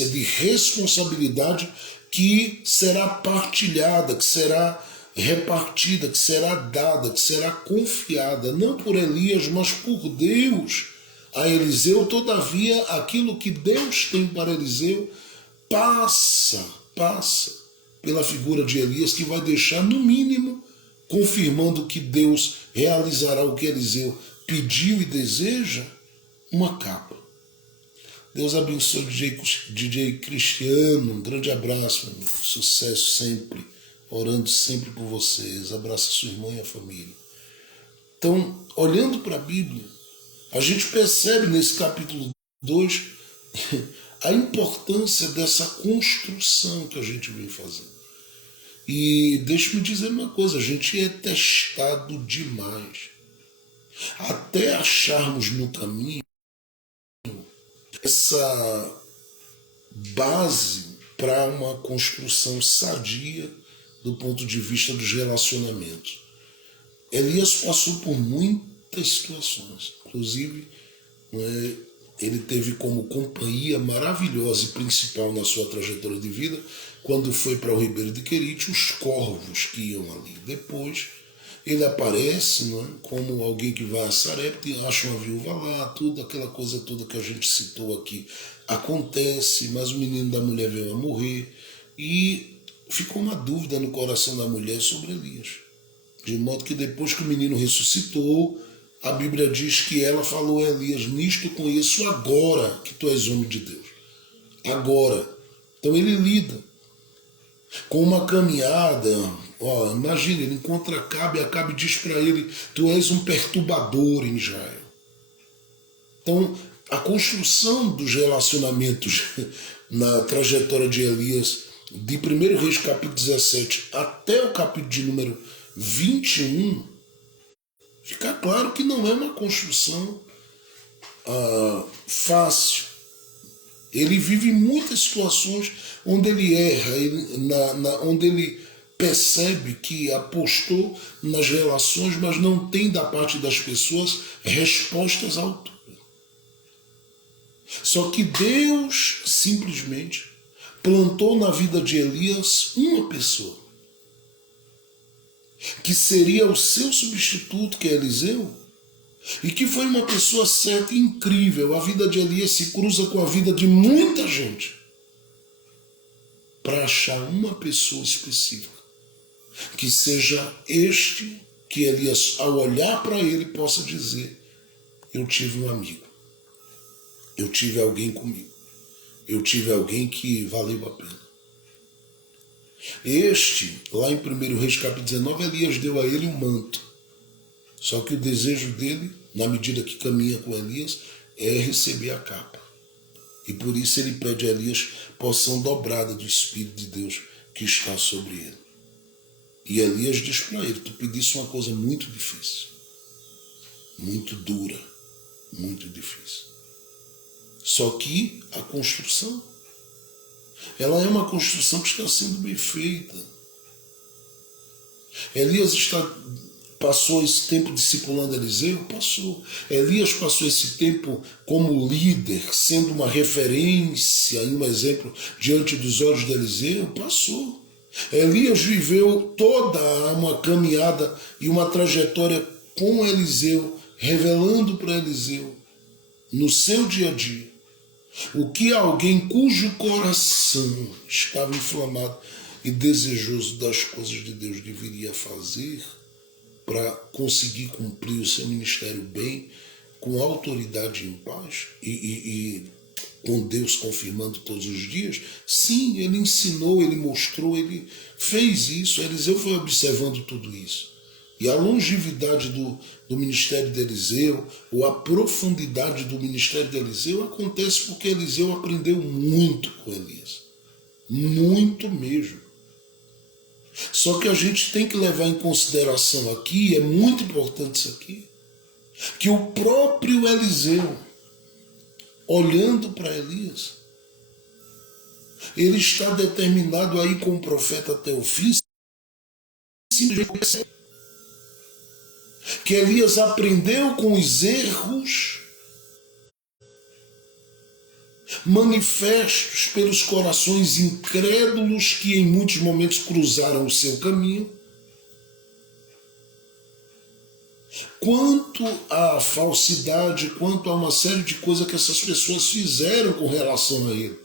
de responsabilidade que será partilhada, que será repartida, que será dada, que será confiada, não por Elias, mas por Deus a Eliseu. Todavia, aquilo que Deus tem para Eliseu passa pela figura de Elias, que vai deixar, no mínimo, confirmando que Deus realizará o que Eliseu pediu e deseja, uma capa. Deus abençoe DJ Cristiano, um grande abraço, meu amigo. Sucesso sempre, orando sempre por vocês. Abraça sua irmã e a família. Então, olhando para a Bíblia, a gente percebe nesse capítulo 2 a importância dessa construção que a gente vem fazendo. E deixa-me dizer uma coisa, a gente é testado demais. Até acharmos no caminho essa base para uma construção sadia do ponto de vista dos relacionamentos. Elias passou por muitas situações, inclusive, ele teve como companhia maravilhosa e principal na sua trajetória de vida, quando foi para o Ribeiro de Querite, os corvos que iam ali. Depois ele aparece, como alguém que vai a Sarepta e acha uma viúva lá, tudo, aquela coisa toda que a gente citou aqui acontece, mas o menino da mulher veio a morrer e ficou uma dúvida no coração da mulher sobre Elias. De modo que depois que o menino ressuscitou, a Bíblia diz que ela falou a Elias: nisto conheço agora que tu és homem de Deus. Agora. Então ele lida com uma caminhada. Imagina, ele encontra Acabe diz para ele: tu és um perturbador em Israel. Então, a construção dos relacionamentos na trajetória de Elias, de 1 Reis capítulo 17 até o capítulo de número 21, fica claro que não é uma construção fácil. Ele vive muitas situações onde ele erra, onde ele percebe que apostou nas relações, mas não tem da parte das pessoas respostas à altura. Só que Deus simplesmente plantou na vida de Elias uma pessoa, que seria o seu substituto, que é Eliseu, e que foi uma pessoa certa e incrível. A vida de Elias se cruza com a vida de muita gente para achar uma pessoa específica, que seja este que Elias, ao olhar para ele, possa dizer: eu tive um amigo, eu tive alguém comigo, eu tive alguém que valeu a pena. Lá em 1 Reis capítulo 19, Elias deu a ele um manto. Só que o desejo dele, na medida que caminha com Elias, é receber a capa. E por isso ele pede a Elias porção dobrada do Espírito de Deus que está sobre ele. E Elias diz para ele: tu pediste uma coisa muito difícil, muito dura, muito difícil. Só que a construção, ela é uma construção que está sendo bem feita. Elias passou esse tempo discipulando Eliseu? Passou. Elias passou esse tempo como líder, sendo uma referência e um exemplo diante dos olhos de Eliseu? Passou. Elias viveu toda uma caminhada e uma trajetória com Eliseu, revelando para Eliseu, no seu dia a dia, o que alguém cujo coração estava inflamado e desejoso das coisas de Deus deveria fazer para conseguir cumprir o seu ministério bem, com autoridade e em paz, e com Deus confirmando todos os dias. Sim, ele ensinou, ele mostrou, ele fez isso. Eliseu foi observando tudo isso. E a longevidade do ministério de Eliseu, ou a profundidade do ministério de Eliseu, acontece porque Eliseu aprendeu muito com Elias. Muito mesmo. Só que a gente tem que levar em consideração aqui, é muito importante isso aqui, que o próprio Eliseu, olhando para Elias, ele está determinado a ir com o profeta até o fim, simplesmente que Elias aprendeu com os erros manifestos pelos corações incrédulos que em muitos momentos cruzaram o seu caminho, quanto à falsidade, quanto a uma série de coisas que essas pessoas fizeram com relação a ele,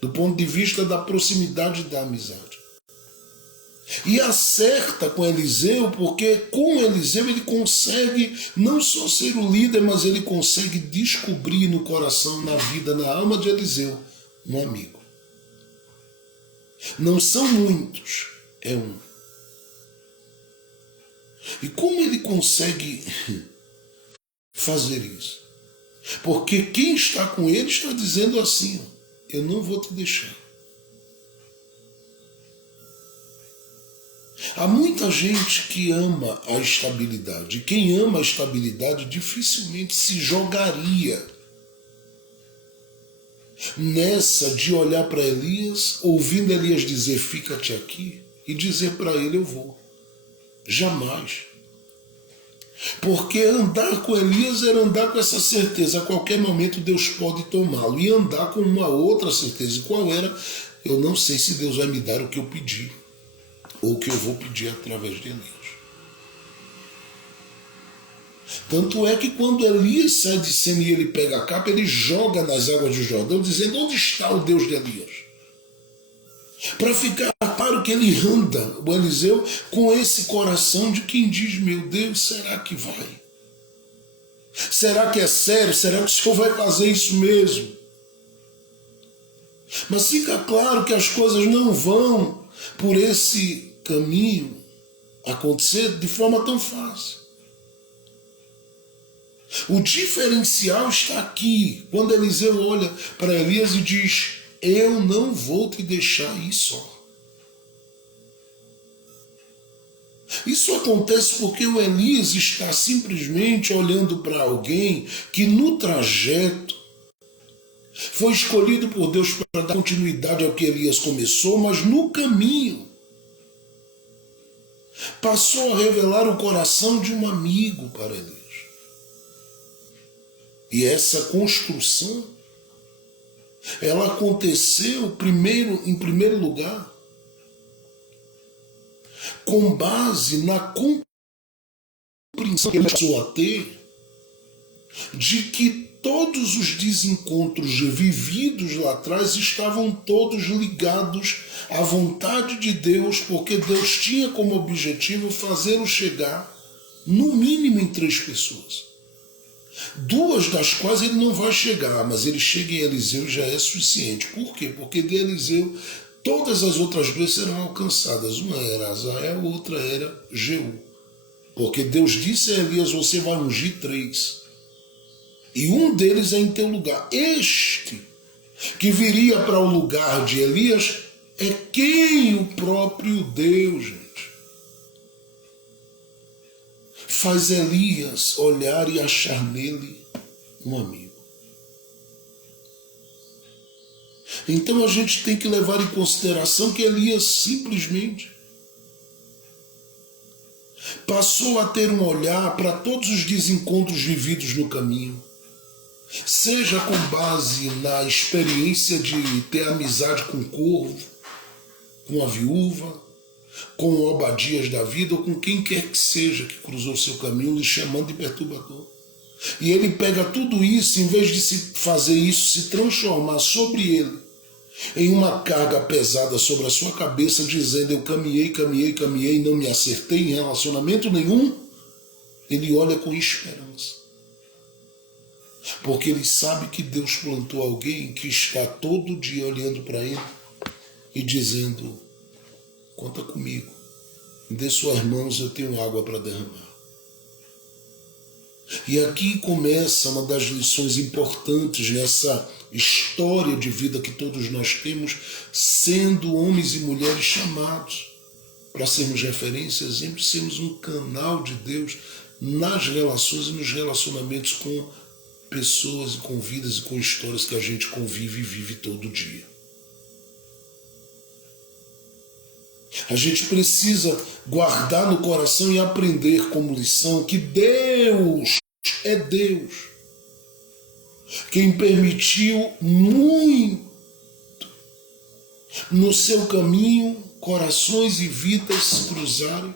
do ponto de vista da proximidade e da amizade. E acerta com Eliseu, porque com Eliseu ele consegue não só ser o líder, mas ele consegue descobrir no coração, na vida, na alma de Eliseu, um amigo. Não são muitos, é um. E como ele consegue fazer isso? Porque quem está com ele está dizendo assim: eu não vou te deixar. Há muita gente que ama a estabilidade. E quem ama a estabilidade dificilmente se jogaria nessa de olhar para Elias, ouvindo Elias dizer: fica-te aqui, e dizer para ele: eu vou. Jamais. Porque andar com Elias era andar com essa certeza, a qualquer momento Deus pode tomá-lo, e andar com uma outra certeza. E qual era? Eu não sei se Deus vai me dar o que eu pedi, ou o que eu vou pedir através de Elias. Tanto é que quando Elias sai de cena e ele pega a capa, ele joga nas águas do Jordão, dizendo: onde está o Deus de Elias? Para ficar claro que ele anda, o Eliseu, com esse coração de quem diz: meu Deus, será que vai? Será que é sério? Será que o Senhor vai fazer isso mesmo? Mas fica claro que as coisas não vão por esse caminho acontecer de forma tão fácil. O diferencial está aqui, quando Eliseu olha para Elias e diz: eu não vou te deixar ir só. Isso acontece porque o Elias está simplesmente olhando para alguém que no trajeto foi escolhido por Deus para dar continuidade ao que Elias começou, mas no caminho passou a revelar o coração de um amigo para Elias. E essa construção, ela aconteceu em primeiro lugar, com base na compreensão que ele passou a ter de que todos os desencontros vividos lá atrás estavam todos ligados à vontade de Deus, porque Deus tinha como objetivo fazê-lo chegar, no mínimo, em 3 pessoas. 2 das quais ele não vai chegar, mas ele chega em Eliseu e já é suficiente. Por quê? Porque de Eliseu todas as outras 2 serão alcançadas. Uma era Azael, outra era Jeú. Porque Deus disse a Elias: você vai ungir 3. E um deles é em teu lugar. Este que viria para o lugar de Elias é quem o próprio Deus, gente, faz Elias olhar e achar nele um amigo. Então a gente tem que levar em consideração que Elias simplesmente passou a ter um olhar para todos os desencontros vividos no caminho, seja com base na experiência de ter amizade com o corvo, com a viúva, com o Obadias da vida, ou com quem quer que seja que cruzou seu caminho, lhe chamando de perturbador. E ele pega tudo isso, em vez de fazer isso se transformar sobre ele em uma carga pesada sobre a sua cabeça, dizendo: eu caminhei, não me acertei em relacionamento nenhum, ele olha com esperança. Porque ele sabe que Deus plantou alguém que está todo dia olhando para ele e dizendo: conta comigo, dê suas mãos, eu tenho água para derramar. E aqui começa uma das lições importantes nessa história de vida que todos nós temos, sendo homens e mulheres chamados para sermos referência, exemplo, sermos um canal de Deus nas relações e nos relacionamentos com pessoas e com vidas e com histórias que a gente convive e vive todo dia. A gente precisa guardar no coração e aprender como lição que Deus é Deus. Quem permitiu muito no seu caminho corações e vidas se cruzarem,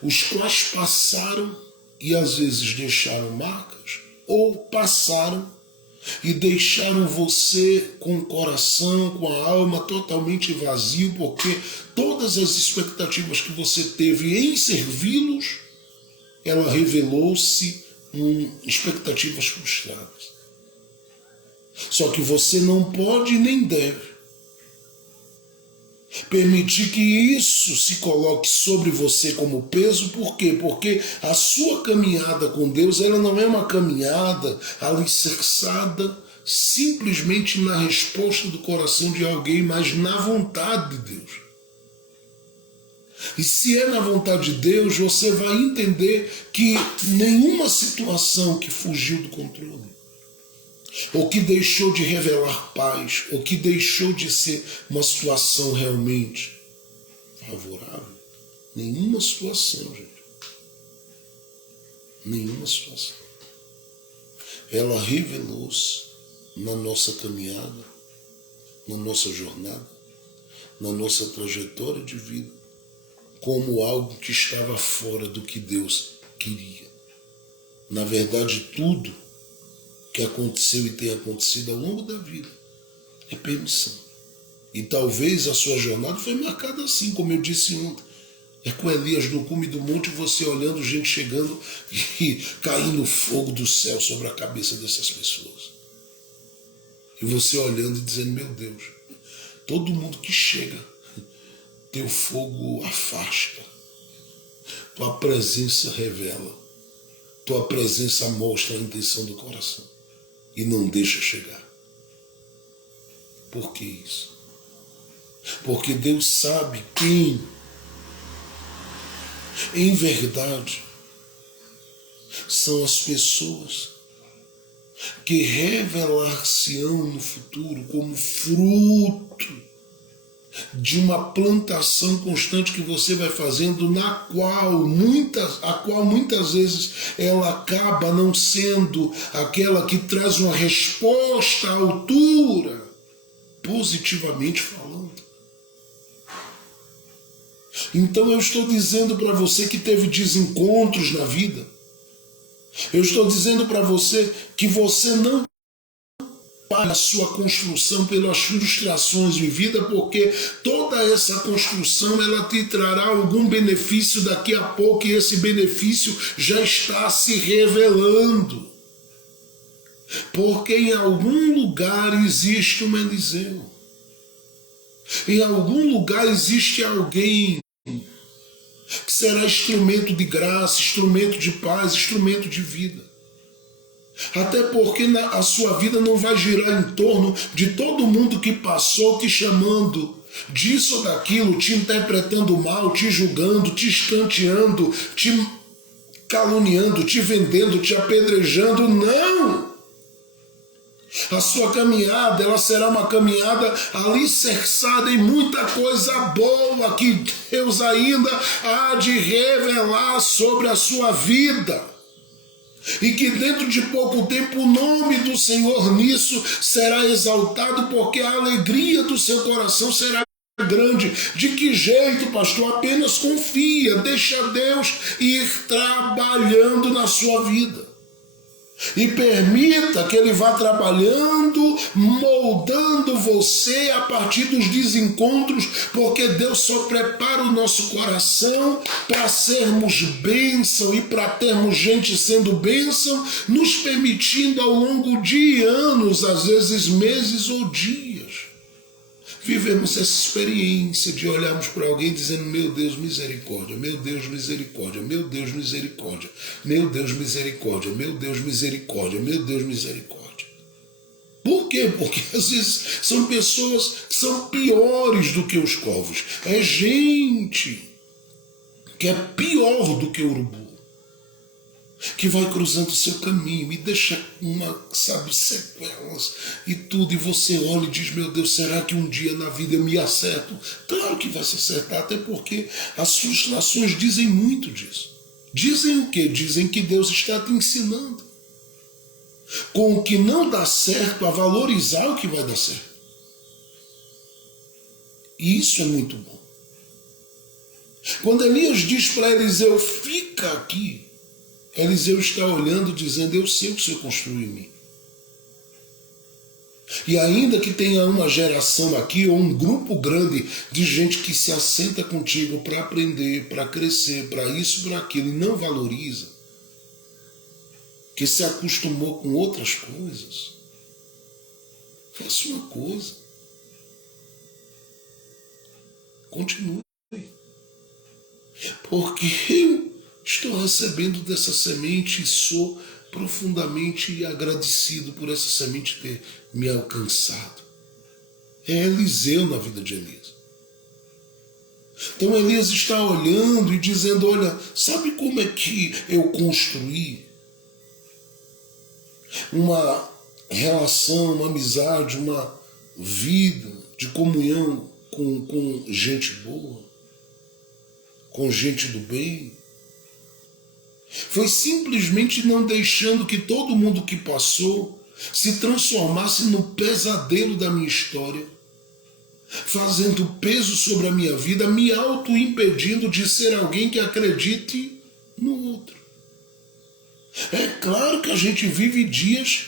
os quais passaram e às vezes deixaram marcas, ou passaram e deixaram você com o coração, com a alma totalmente vazio, porque todas as expectativas que você teve em servi-los, ela revelou-se em expectativas frustradas. Só que você não pode nem deve permitir que isso se coloque sobre você como peso. Por quê? Porque a sua caminhada com Deus, ela não é uma caminhada alicerçada simplesmente na resposta do coração de alguém, mas na vontade de Deus. E se é na vontade de Deus, você vai entender que nenhuma situação que fugiu do controle, ou que deixou de revelar paz, ou que deixou de ser uma situação realmente favorável, nenhuma situação, gente, nenhuma situação. Ela revelou-se na nossa caminhada, na nossa jornada, na nossa trajetória de vida, como algo que estava fora do que Deus queria. Na verdade, tudo que aconteceu e tem acontecido ao longo da vida é permissão. E talvez a sua jornada foi marcada assim, como eu disse ontem. É com Elias no cume do monte, você olhando gente chegando e caindo fogo do céu sobre a cabeça dessas pessoas. E você olhando e dizendo, meu Deus, todo mundo que chega, teu fogo afasta. Tua presença revela. Tua presença mostra a intenção do coração. E não deixa chegar. Por que isso? Porque Deus sabe quem, em verdade, são as pessoas que revelar-se-ão no futuro como fruto de uma plantação constante que você vai fazendo, a qual muitas vezes ela acaba não sendo aquela que traz uma resposta à altura, positivamente falando. Então eu estou dizendo para você que teve desencontros na vida, eu estou dizendo para você que você não para a sua construção pelas frustrações vividas, porque toda essa construção ela te trará algum benefício daqui a pouco e esse benefício já está se revelando. Porque em algum lugar existe um Eliseu. Em algum lugar existe alguém que será instrumento de graça, instrumento de paz, instrumento de vida. Até porque a sua vida não vai girar em torno de todo mundo que passou te chamando disso ou daquilo, te interpretando mal, te julgando, te escanteando, te caluniando, te vendendo, te apedrejando. Não! A sua caminhada, ela será uma caminhada alicerçada em muita coisa boa que Deus ainda há de revelar sobre a sua vida. E que dentro de pouco tempo o nome do Senhor nisso será exaltado, porque a alegria do seu coração será grande. De que jeito, pastor? Apenas confia, deixa Deus ir trabalhando na sua vida. E permita que Ele vá trabalhando, moldando você a partir dos desencontros, porque Deus só prepara o nosso coração para sermos bênção e para termos gente sendo bênção, nos permitindo ao longo de anos, às vezes meses ou dias, vivemos essa experiência de olharmos para alguém dizendo, meu Deus, misericórdia, meu Deus, misericórdia, meu Deus, misericórdia, meu Deus, misericórdia, meu Deus, misericórdia, meu Deus, misericórdia. Por quê? Porque às vezes são pessoas que são piores do que os corvos. É gente que é pior do que o urubu, que vai cruzando o seu caminho e deixa sequelas e tudo, e você olha e diz, meu Deus, será que um dia na vida eu me acerto? Claro que vai se acertar, até porque as frustrações dizem muito disso. Dizem o quê? Dizem que Deus está te ensinando, com o que não dá certo, a valorizar o que vai dar certo. E isso é muito bom. Quando Elias diz para Eliseu, fica aqui, Eliseu está olhando, dizendo, eu sei o que o Senhor construiu em mim. E ainda que tenha uma geração aqui, ou um grupo grande de gente que se assenta contigo para aprender, para crescer, para isso, para aquilo, e não valoriza, que se acostumou com outras coisas, faça uma coisa. Continue. Porque eu estou recebendo dessa semente e sou profundamente agradecido por essa semente ter me alcançado. É Eliseu na vida de Elias. Então Elias está olhando e dizendo, olha, sabe como é que eu construí uma relação, uma amizade, uma vida de comunhão com gente boa, com gente do bem? Foi simplesmente não deixando que todo mundo que passou se transformasse no pesadelo da minha história, fazendo peso sobre a minha vida, me auto-impedindo de ser alguém que acredite no outro. É claro que a gente vive dias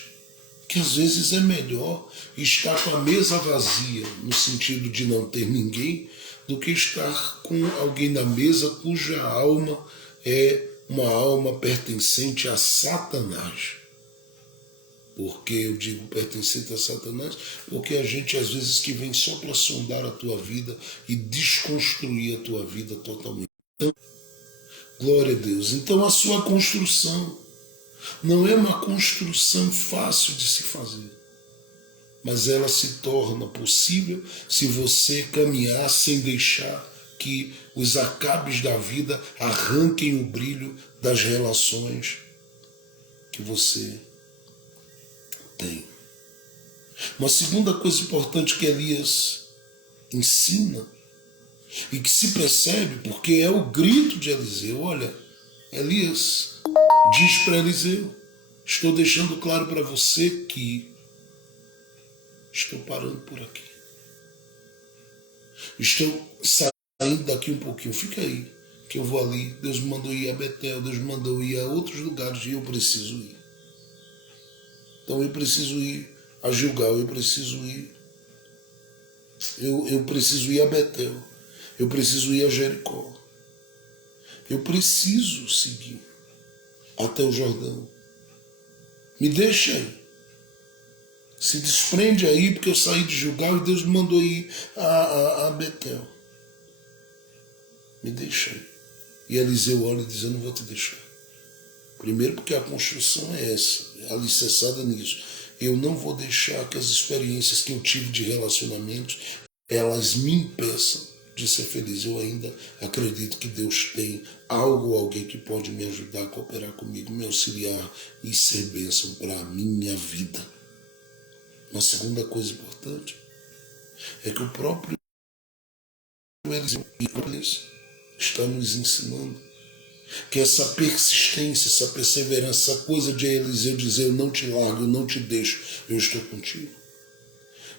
que às vezes é melhor estar com a mesa vazia, no sentido de não ter ninguém, do que estar com alguém na mesa cuja alma é uma alma pertencente a Satanás. Por que eu digo pertencente a Satanás? Porque a gente às vezes que vem só para sondar a tua vida e desconstruir a tua vida totalmente. Então, glória a Deus. Então a sua construção não é uma construção fácil de se fazer, mas ela se torna possível se você caminhar sem deixar que os acabes da vida arranquem o brilho das relações que você tem. Uma segunda coisa importante que Elias ensina e que se percebe, porque é o grito de Eliseu. Olha, Elias diz para Eliseu: estou deixando claro para você que estou parando por aqui. Estou saindo daqui um pouquinho. Fica aí, que eu vou ali. Deus me mandou ir a Betel, Deus me mandou ir a outros lugares e eu preciso ir. Então eu preciso ir a Gilgal, eu preciso ir. Eu preciso ir a Betel. Eu preciso ir a Jericó. Eu preciso seguir até o Jordão. Me deixa aí. Se desprende aí, porque eu saí de Gilgal e Deus me mandou ir a Betel. Me deixa aí. E Eliseu olha e diz: eu não vou te deixar. Primeiro porque a construção é essa, é alicerçada nisso. Eu não vou deixar que as experiências que eu tive de relacionamentos, elas me impeçam de ser feliz. Eu ainda acredito que Deus tem algo ou alguém que pode me ajudar a cooperar comigo, me auxiliar e ser bênção para a minha vida. Uma segunda coisa importante é que o próprio Eliseu está nos ensinando que essa persistência, essa perseverança, essa coisa de Eliseu dizer: eu não te largo, eu não te deixo, eu estou contigo,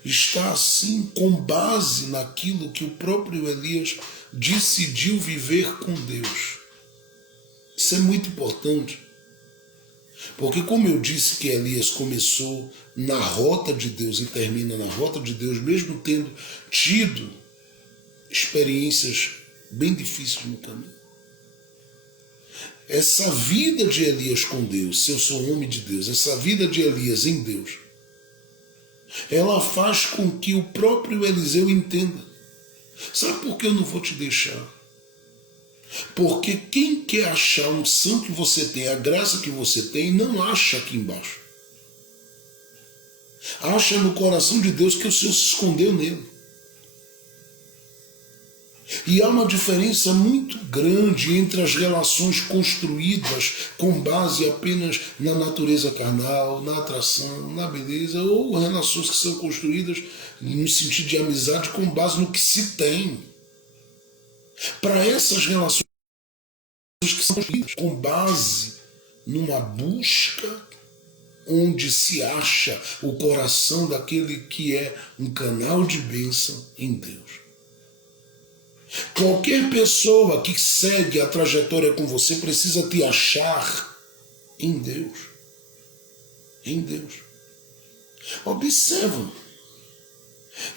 está assim com base naquilo que o próprio Elias decidiu viver com Deus. Isso é muito importante, porque como eu disse que Elias começou na rota de Deus e termina na rota de Deus, mesmo tendo tido experiências bem difíceis no caminho. Essa vida de Elias com Deus, se eu sou homem de Deus, essa vida de Elias em Deus, ela faz com que o próprio Eliseu entenda: sabe por que eu não vou te deixar? Porque quem quer achar a unção que você tem, a graça que você tem, não acha aqui embaixo. Acha no coração de Deus, que o Senhor se escondeu nele. E há uma diferença muito grande entre as relações construídas com base apenas na natureza carnal, na atração, na beleza, ou relações que são construídas no sentido de amizade com base no que se tem. Para essas relações que são construídas com base numa busca onde se acha o coração daquele que é um canal de bênção em Deus. Qualquer pessoa que segue a trajetória com você precisa te achar em Deus. Em Deus. Observa.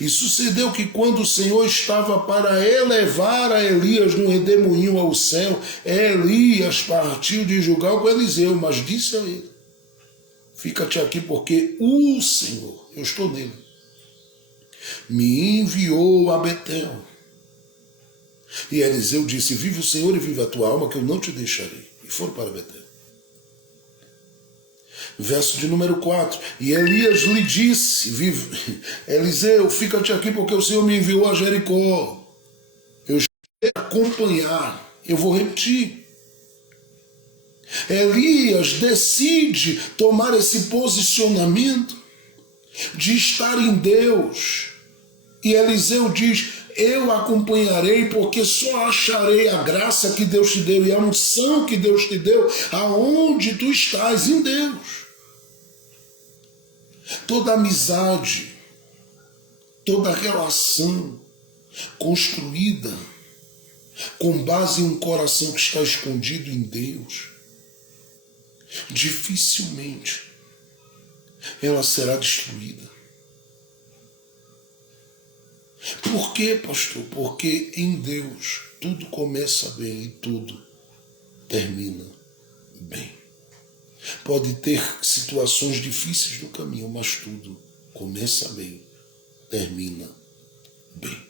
E sucedeu que quando o Senhor estava para elevar a Elias no redemoinho ao céu, Elias partiu de Gilgal com Eliseu, mas disse a ele: fica-te aqui, porque o Senhor, eu estou nele, me enviou a Betel. E Eliseu disse: vive o Senhor e vive a tua alma, que eu não te deixarei. E foram para Betel. Verso de número 4. E Elias lhe disse: Eliseu, fica-te aqui, porque o Senhor me enviou a Jericó. Eu estou a acompanhar. Eu vou repetir. Elias decide tomar esse posicionamento de estar em Deus. E Eliseu diz: Eu acompanharei, porque só acharei a graça que Deus te deu e a unção que Deus te deu aonde tu estás, em Deus. Toda amizade, toda relação construída com base em um coração que está escondido em Deus, dificilmente ela será destruída. Por quê, pastor? Porque em Deus tudo começa bem e tudo termina bem. Pode ter situações difíceis no caminho, mas tudo começa bem, termina bem.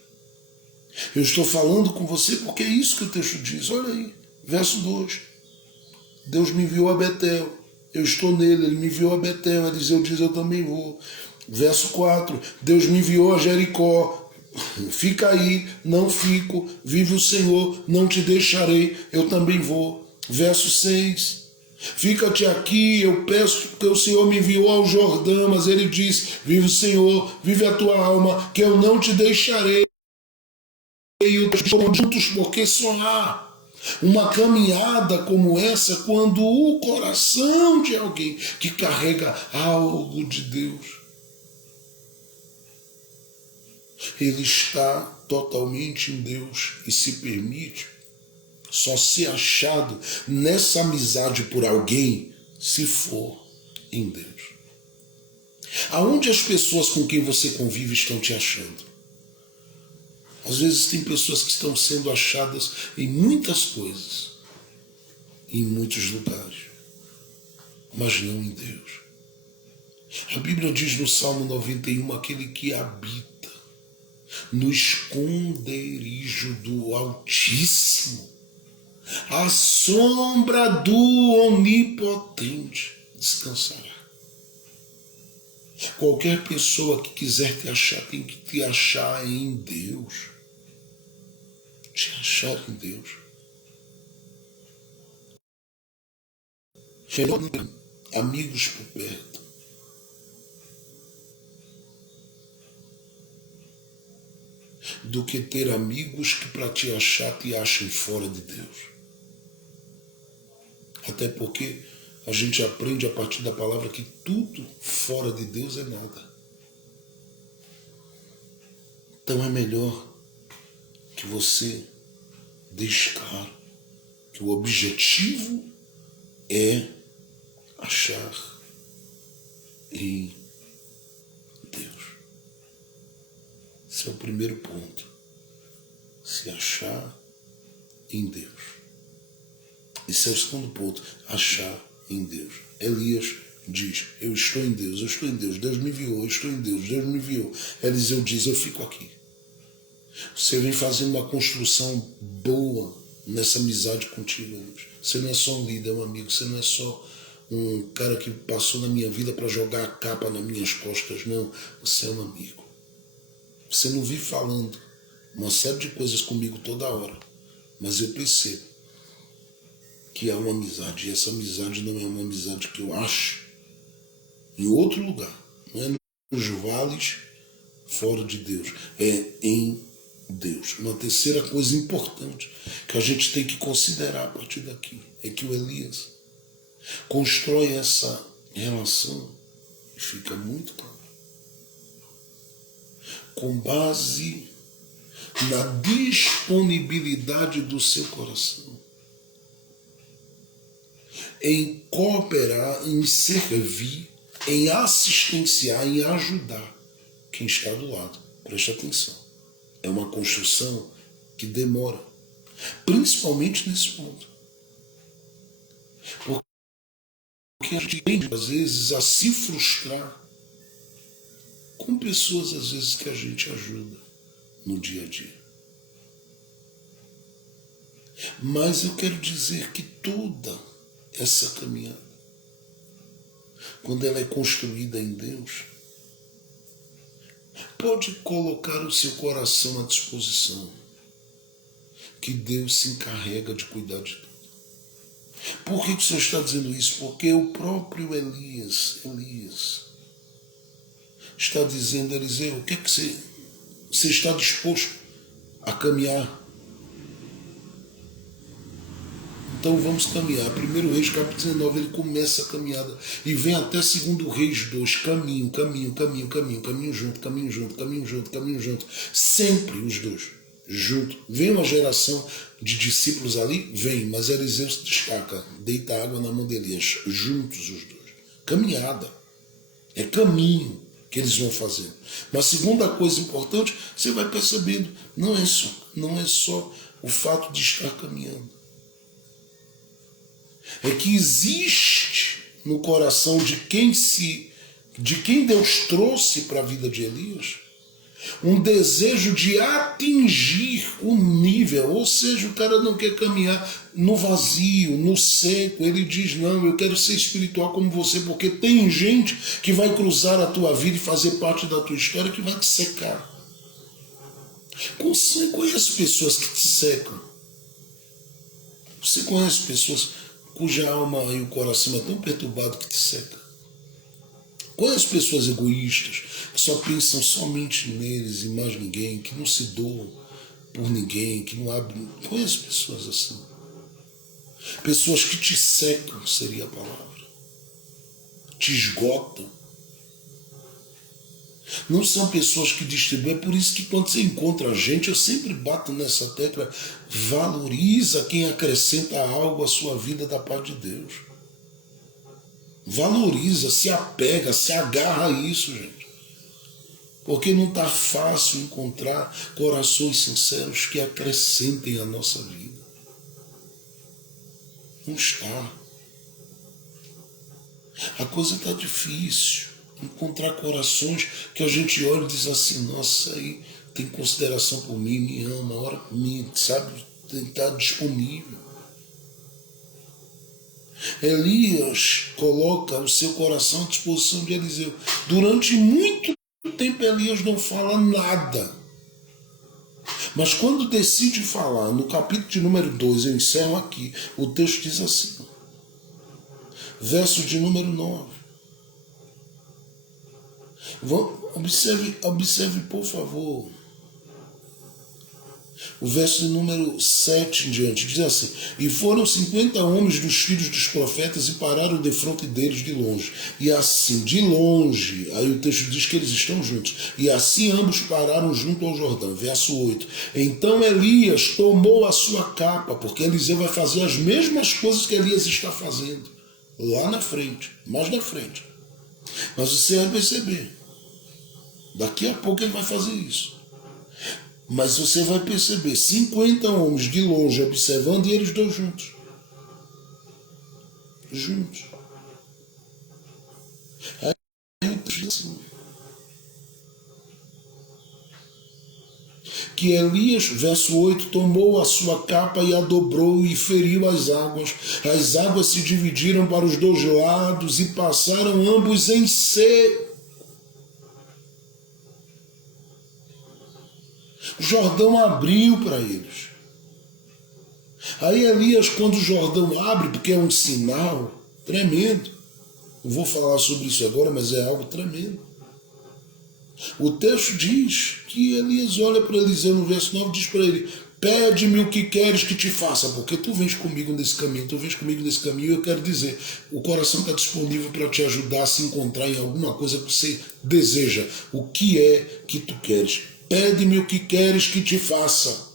Eu estou falando com você porque é isso que o texto diz. Olha aí, verso 2. Deus me enviou a Betel. Eu estou nele, ele me enviou a Betel. Eliseu diz, eu também vou. Verso 4. Deus me enviou a Jericó. Fica aí, não fico. Vive o Senhor, não te deixarei. Eu também vou. Verso 6. Fica-te aqui, eu peço, porque o Senhor me enviou ao Jordão. Mas ele diz, vive o Senhor, vive a tua alma, que eu não te deixarei. Juntos, porque só há uma caminhada como essa quando o coração de alguém que carrega algo de Deus, ele está totalmente em Deus e se permite só ser achado nessa amizade por alguém se for em Deus. Aonde as pessoas com quem você convive estão te achando? Às vezes tem pessoas que estão sendo achadas em muitas coisas, em muitos lugares, mas não em Deus. A Bíblia diz no Salmo 91, aquele que habita no esconderijo do Altíssimo, à sombra do Onipotente, descansará. Qualquer pessoa que quiser te achar tem que te achar em Deus. Te achar em Deus. Melhor ter amigos por perto do que ter amigos que para te achar te achem fora de Deus. Até porque a gente aprende a partir da palavra que tudo fora de Deus é nada. Então é melhor que você deixe claro que o objetivo é achar em Deus. Esse é o primeiro ponto. Se achar em Deus. Esse é o segundo ponto. Achar em Deus. Elias diz, eu estou em Deus, eu estou em Deus. Deus me enviou, eu estou em Deus, Deus me enviou. Eliseu diz, eu fico aqui. Você vem fazendo uma construção boa nessa amizade contigo, Deus. Você não é só um líder, um amigo. Você não é só um cara que passou na minha vida para jogar a capa nas minhas costas. Não, você é um amigo. Você não vive falando uma série de coisas comigo toda hora. Mas eu percebo que há uma amizade. E essa amizade não é uma amizade que eu acho em outro lugar. Não é nos vales fora de Deus. É em Deus. Uma terceira coisa importante que a gente tem que considerar a partir daqui é que o Elias constrói essa relação e fica muito claro com base na disponibilidade do seu coração em cooperar, em servir, em assistenciar, em ajudar quem está do lado. Preste atenção. É uma construção que demora, principalmente nesse ponto. Porque a gente tende, às vezes, a se frustrar com pessoas, às vezes, que a gente ajuda no dia a dia. Mas eu quero dizer que toda essa caminhada, quando ela é construída em Deus, pode colocar o seu coração à disposição, que Deus se encarrega de cuidar de tudo. Por que o Senhor está dizendo isso? Porque o próprio Elias está dizendo, Eliseu, o que é que você está disposto a caminhar. Então vamos caminhar. 1 Reis, capítulo 19, ele começa a caminhada. E vem até 2 Reis 2, caminho junto. Sempre os dois, junto. Vem uma geração de discípulos ali? Vem, mas Eliseu se destaca. Deita água na mão de Elias. Juntos os dois. Caminhada. É caminho que eles vão fazendo. Mas segunda coisa importante, você vai percebendo, não é só o fato de estar caminhando. É que existe no coração de quem Deus trouxe para a vida de Elias, um desejo de atingir o nível, ou seja, o cara não quer caminhar no vazio, no seco, ele diz, não, eu quero ser espiritual como você, porque tem gente que vai cruzar a tua vida e fazer parte da tua história que vai te secar. Você conhece pessoas que te secam? Você conhece pessoas cuja alma e o coração é tão perturbado que te seca? Conhece pessoas egoístas que só pensam somente neles e mais ninguém, que não se doam por ninguém, que não abrem. Conhece pessoas assim? Pessoas que te secam, seria a palavra. Te esgotam. Não são pessoas que distribuem. É por isso que quando você encontra a gente, eu sempre bato nessa tecla, valoriza quem acrescenta algo à sua vida da parte de Deus. Valoriza, se apega, se agarra a isso, gente. Porque não está fácil encontrar corações sinceros que acrescentem a nossa vida. Não está. A coisa está difícil. Encontrar corações que a gente olha e diz assim, nossa, aí tem consideração por mim, me ama, ora por mim, sabe, está disponível. Elias coloca o seu coração à disposição de Eliseu. Durante muito tempo Elias não fala nada. Mas quando decide falar, no capítulo de número 2, eu encerro aqui, o texto diz assim, verso de número 9. Observe, por favor, o verso de número 7 em diante, diz assim, e foram 50 homens dos filhos dos profetas e pararam defronte deles de longe, e assim, de longe, aí o texto diz que eles estão juntos, e assim ambos pararam junto ao Jordão, verso 8, então Elias tomou a sua capa, porque Eliseu vai fazer as mesmas coisas que Elias está fazendo, lá na frente, mais na frente, mas você vai perceber, daqui a pouco ele vai fazer isso. Mas você vai perceber, 50 homens de longe observando e eles dois juntos. Juntos. Aí eu digo assim, que Elias, verso 8, tomou a sua capa e a dobrou e feriu as águas. As águas se dividiram para os dois lados e passaram ambos em seco. O Jordão abriu para eles. Aí Elias, quando o Jordão abre, porque é um sinal tremendo, eu vou falar sobre isso agora, mas é algo tremendo. O texto diz que Elias olha para Eliseu no verso 9 e diz para ele, pede-me o que queres que te faça, porque tu vens comigo nesse caminho, e eu quero dizer, o coração está disponível para te ajudar a se encontrar em alguma coisa que você deseja. O que é que tu queres? Pede-me o que queres que te faça,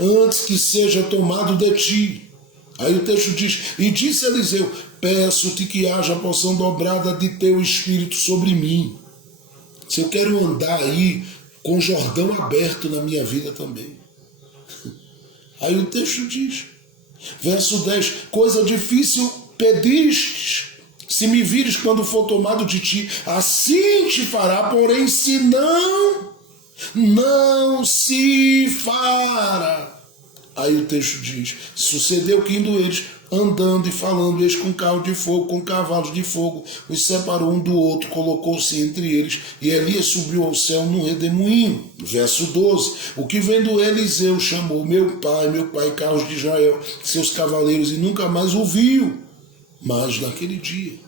antes que seja tomado de ti. Aí o texto diz, e disse Eliseu, peço-te que haja porção dobrada de teu espírito sobre mim. Se eu quero andar aí com o Jordão aberto na minha vida também. Aí o texto diz, verso 10, coisa difícil pedistes, se me vires quando for tomado de ti, assim te fará, porém se não se fará. Aí o texto diz, sucedeu que indo eles, andando e falando, eles com carro de fogo, com cavalos de fogo, os separou um do outro, colocou-se entre eles, e Elias subiu ao céu num redemoinho. Verso 12, o que vendo Eliseu chamou, meu pai, carros de Israel, seus cavaleiros, e nunca mais o viu. Mas naquele dia,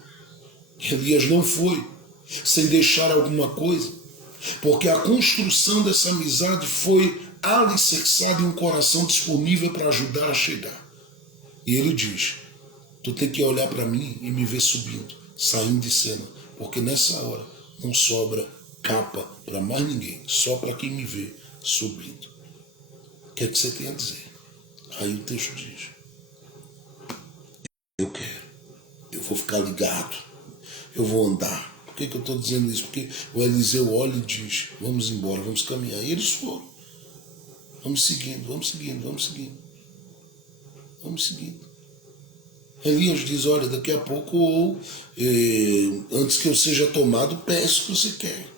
Elias não foi, sem deixar alguma coisa. Porque a construção dessa amizade foi alicerçada em um coração disponível para ajudar a chegar. E ele diz, tu tem que olhar para mim e me ver subindo, saindo de cena, porque nessa hora não sobra capa para mais ninguém, só para quem me vê subindo. O que é que você tem a dizer? Aí o texto diz, eu quero, eu vou ficar ligado, eu vou andar. Por que eu estou dizendo isso? Porque o Eliseu olha e diz, vamos embora, vamos caminhar. E eles foram. Vamos seguindo, vamos seguindo, vamos seguindo. Vamos seguindo. Elias diz, olha, daqui a pouco, ou antes que eu seja tomado, peço o que você quer.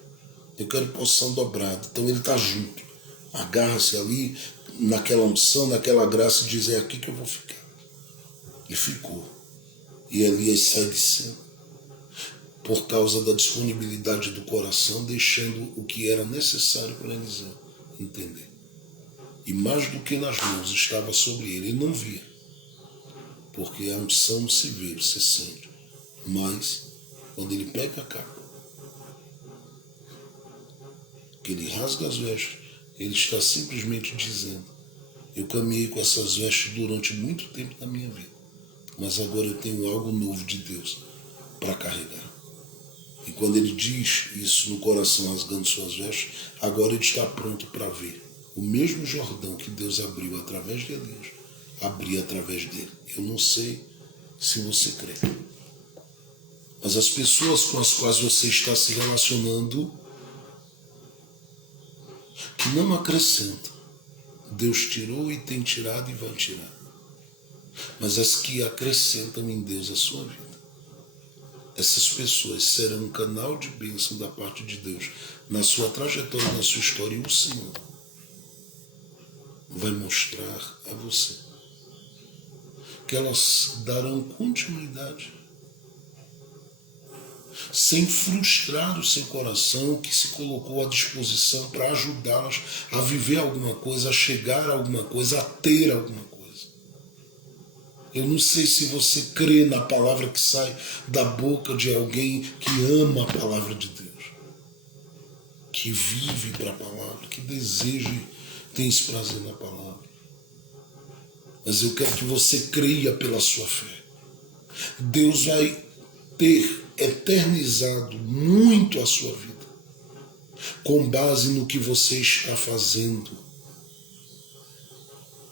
Eu quero porção dobrada. Então ele está junto. Agarra-se ali, naquela unção, naquela graça, e diz, é aqui que eu vou ficar. E ficou. E Elias sai de cena, por causa da disponibilidade do coração, deixando o que era necessário para Eliseu entender. E mais do que nas mãos estava sobre ele, ele não via, porque a unção se vê, se sente. Mas, quando ele pega a capa, que ele rasga as vestes, ele está simplesmente dizendo, eu caminhei com essas vestes durante muito tempo na minha vida, mas agora eu tenho algo novo de Deus para carregar. E quando ele diz isso no coração, rasgando suas vestes, agora ele está pronto para ver o mesmo Jordão que Deus abriu através de Elias, abrir através dele. Eu não sei se você crê, mas as pessoas com as quais você está se relacionando, que não acrescentam, Deus tirou e tem tirado e vai tirar. Mas as que acrescentam em Deus a sua vida, essas pessoas serão um canal de bênção da parte de Deus na sua trajetória, na sua história, e o Senhor vai mostrar a você que elas darão continuidade sem frustrar o seu coração, que se colocou à disposição para ajudá-las a viver alguma coisa, a chegar a alguma coisa, a ter alguma coisa. Eu não sei se você crê na palavra que sai da boca de alguém que ama a palavra de Deus, que vive para a palavra, que deseja, tem esse prazer na palavra. Mas eu quero que você creia pela sua fé. Deus vai ter eternizado muito a sua vida, com base no que você está fazendo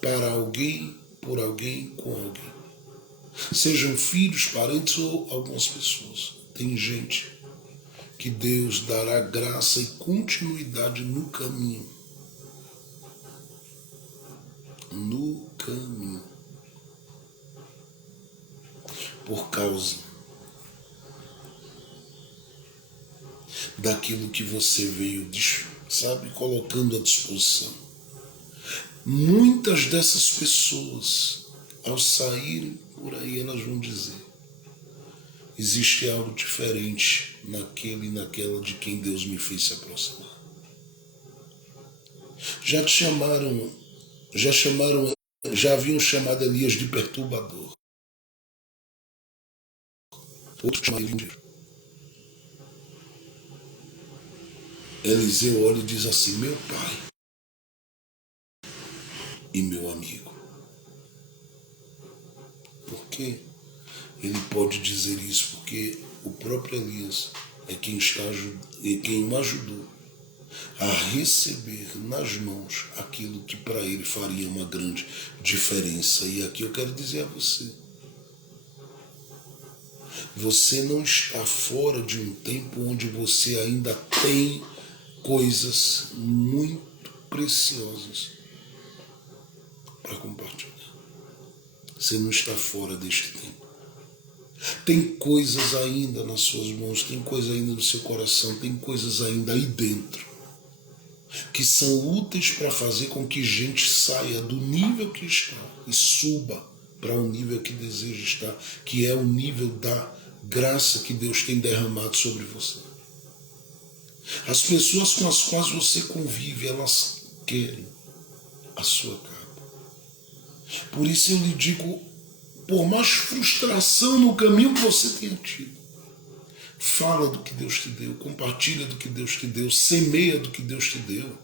para alguém, por alguém, com alguém. Sejam filhos, parentes ou algumas pessoas. Tem gente que Deus dará graça e continuidade no caminho. No caminho. Por causa daquilo que você veio, sabe, colocando à disposição. Muitas dessas pessoas, ao saírem por aí, elas vão dizer, existe algo diferente naquele e naquela de quem Deus me fez se aproximar. Já haviam chamado Elias de perturbador. Outros chamaram ele de Deus. Eliseu olha e diz assim, meu pai e meu amigo. Por quê? Ele pode dizer isso porque o próprio Elias é quem o ajudou a receber nas mãos aquilo que para ele faria uma grande diferença. E aqui eu quero dizer a você, você não está fora de um tempo onde você ainda tem coisas muito preciosas para compartilhar. Você não está fora deste tempo. Tem coisas ainda nas suas mãos, tem coisas ainda no seu coração, tem coisas ainda aí dentro que são úteis para fazer com que gente saia do nível que está e suba para o nível que deseja estar, que é o nível da graça que Deus tem derramado sobre você. As pessoas com as quais você convive, elas querem a sua capa. Por isso eu lhe digo, por mais frustração no caminho que você tenha tido, Fala do que Deus te deu, compartilha do que Deus te deu, semeia do que Deus te deu.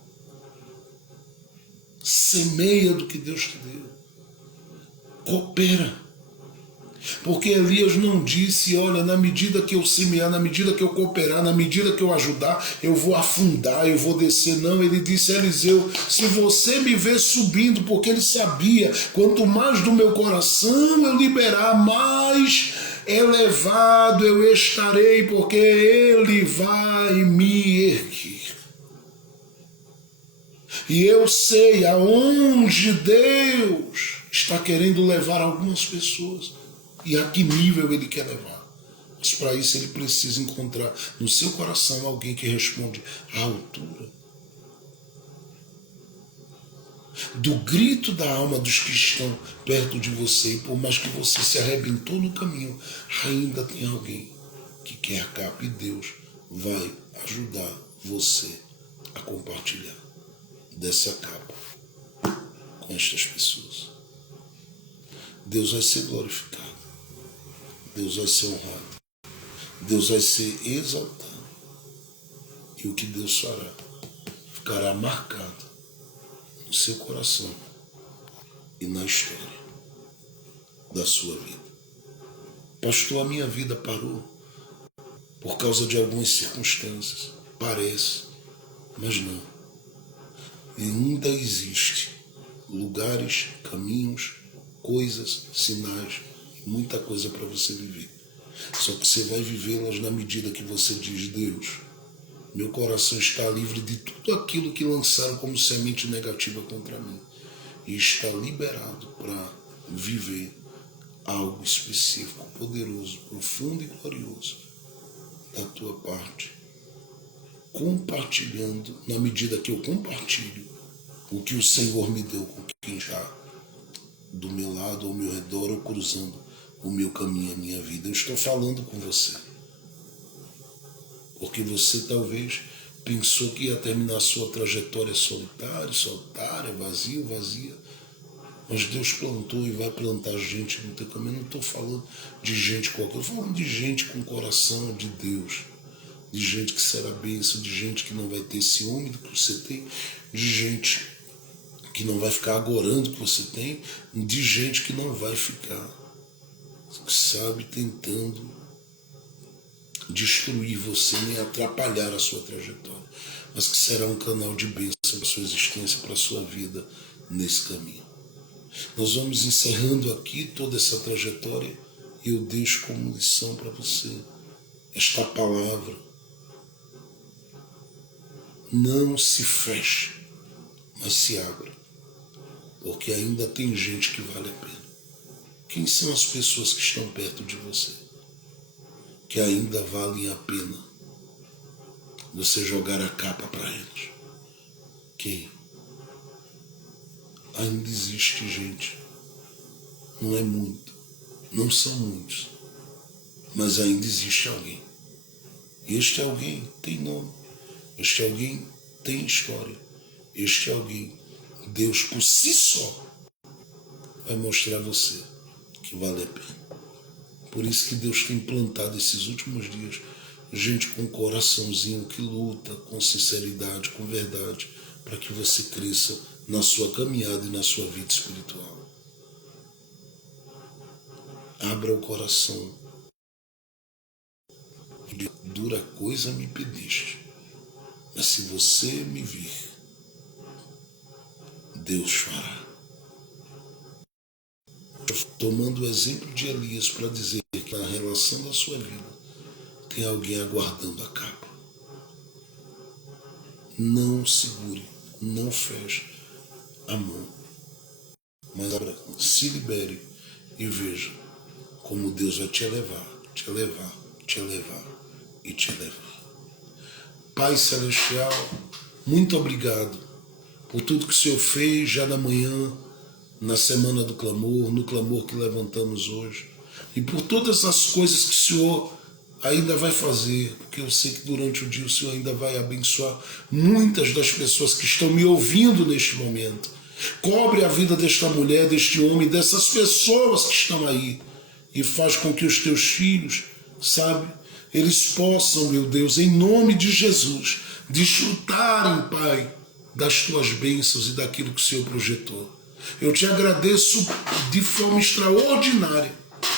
Semeia do que Deus te deu. Coopera. Porque Elias não disse, olha, na medida que eu semear, na medida que eu cooperar, na medida que eu ajudar, eu vou afundar, eu vou descer. Não, ele disse, Eliseu, se você me ver subindo, porque ele sabia, quanto mais do meu coração eu liberar, mais elevado eu estarei, porque ele vai me erguer. E eu sei aonde Deus está querendo levar algumas pessoas. E a que nível ele quer levar. Mas para isso ele precisa encontrar no seu coração alguém que responde à altura do grito da alma dos que estão perto de você. E por mais que você se arrebentou no caminho, ainda tem alguém que quer a capa. E Deus vai ajudar você a compartilhar dessa capa com estas pessoas. Deus vai ser glorificado. Deus vai ser honrado. Deus vai ser exaltado. E o que Deus fará ficará marcado no seu coração e na história da sua vida. Pastor, a minha vida parou por causa de algumas circunstâncias. Parece, mas não. Ainda existe lugares, caminhos, coisas, sinais, muita coisa para você viver. Só que você vai vivê-las na medida que você diz, Deus, meu coração está livre de tudo aquilo que lançaram como semente negativa contra mim. E está liberado para viver algo específico, poderoso, profundo e glorioso da tua parte. Compartilhando, na medida que eu compartilho o que o Senhor me deu com quem está do meu lado, ao meu redor, ou cruzando o meu caminho, a minha vida. Eu estou falando com você. Porque você talvez pensou que ia terminar a sua trajetória solitária, vazia. Mas Deus plantou e vai plantar gente no teu caminho. Eu não estou falando de gente qualquer, eu estou falando de gente com coração de Deus. De gente que será bênção, de gente que não vai ter ciúme do que você tem, de gente que não vai ficar agorando o que você tem, de gente que não vai ficar, sabe, tentando destruir você, nem atrapalhar a sua trajetória, mas que será um canal de bênção para a sua existência, para a sua vida nesse caminho. Nós vamos encerrando aqui toda essa trajetória e eu deixo como lição para você esta palavra. Não se feche, mas se abra, porque ainda tem gente que vale a pena. Quem são as pessoas que estão perto de você, que ainda valem a pena você jogar a capa para elas? Quem? Ainda existe gente, não é muito, não são muitos, mas ainda existe alguém. E este alguém tem nome, este alguém tem história, este alguém, Deus por si só, vai mostrar a você que vale a pena. Por isso que Deus tem plantado esses últimos dias gente com coraçãozinho que luta com sinceridade, com verdade, para que você cresça na sua caminhada e na sua vida espiritual. Abra o coração. Dura coisa me pediste, mas se você me vir, Deus fará. Tomando o exemplo de Elias para dizer que na relação da sua vida tem alguém aguardando a capa. Não segure, não feche a mão, mas abra, se libere e veja como Deus vai te elevar, te elevar, te elevar e te elevar. Pai Celestial, muito obrigado por tudo que o Senhor fez já na manhã, na semana do clamor, no clamor que levantamos hoje, e por todas as coisas que o Senhor ainda vai fazer, porque eu sei que durante o dia o Senhor ainda vai abençoar muitas das pessoas que estão me ouvindo neste momento. Cobre a vida desta mulher, deste homem, dessas pessoas que estão aí, e faz com que os teus filhos, sabe, eles possam, meu Deus, em nome de Jesus, desfrutarem, Pai, das tuas bênçãos e daquilo que o Senhor projetou. Eu te agradeço de forma extraordinária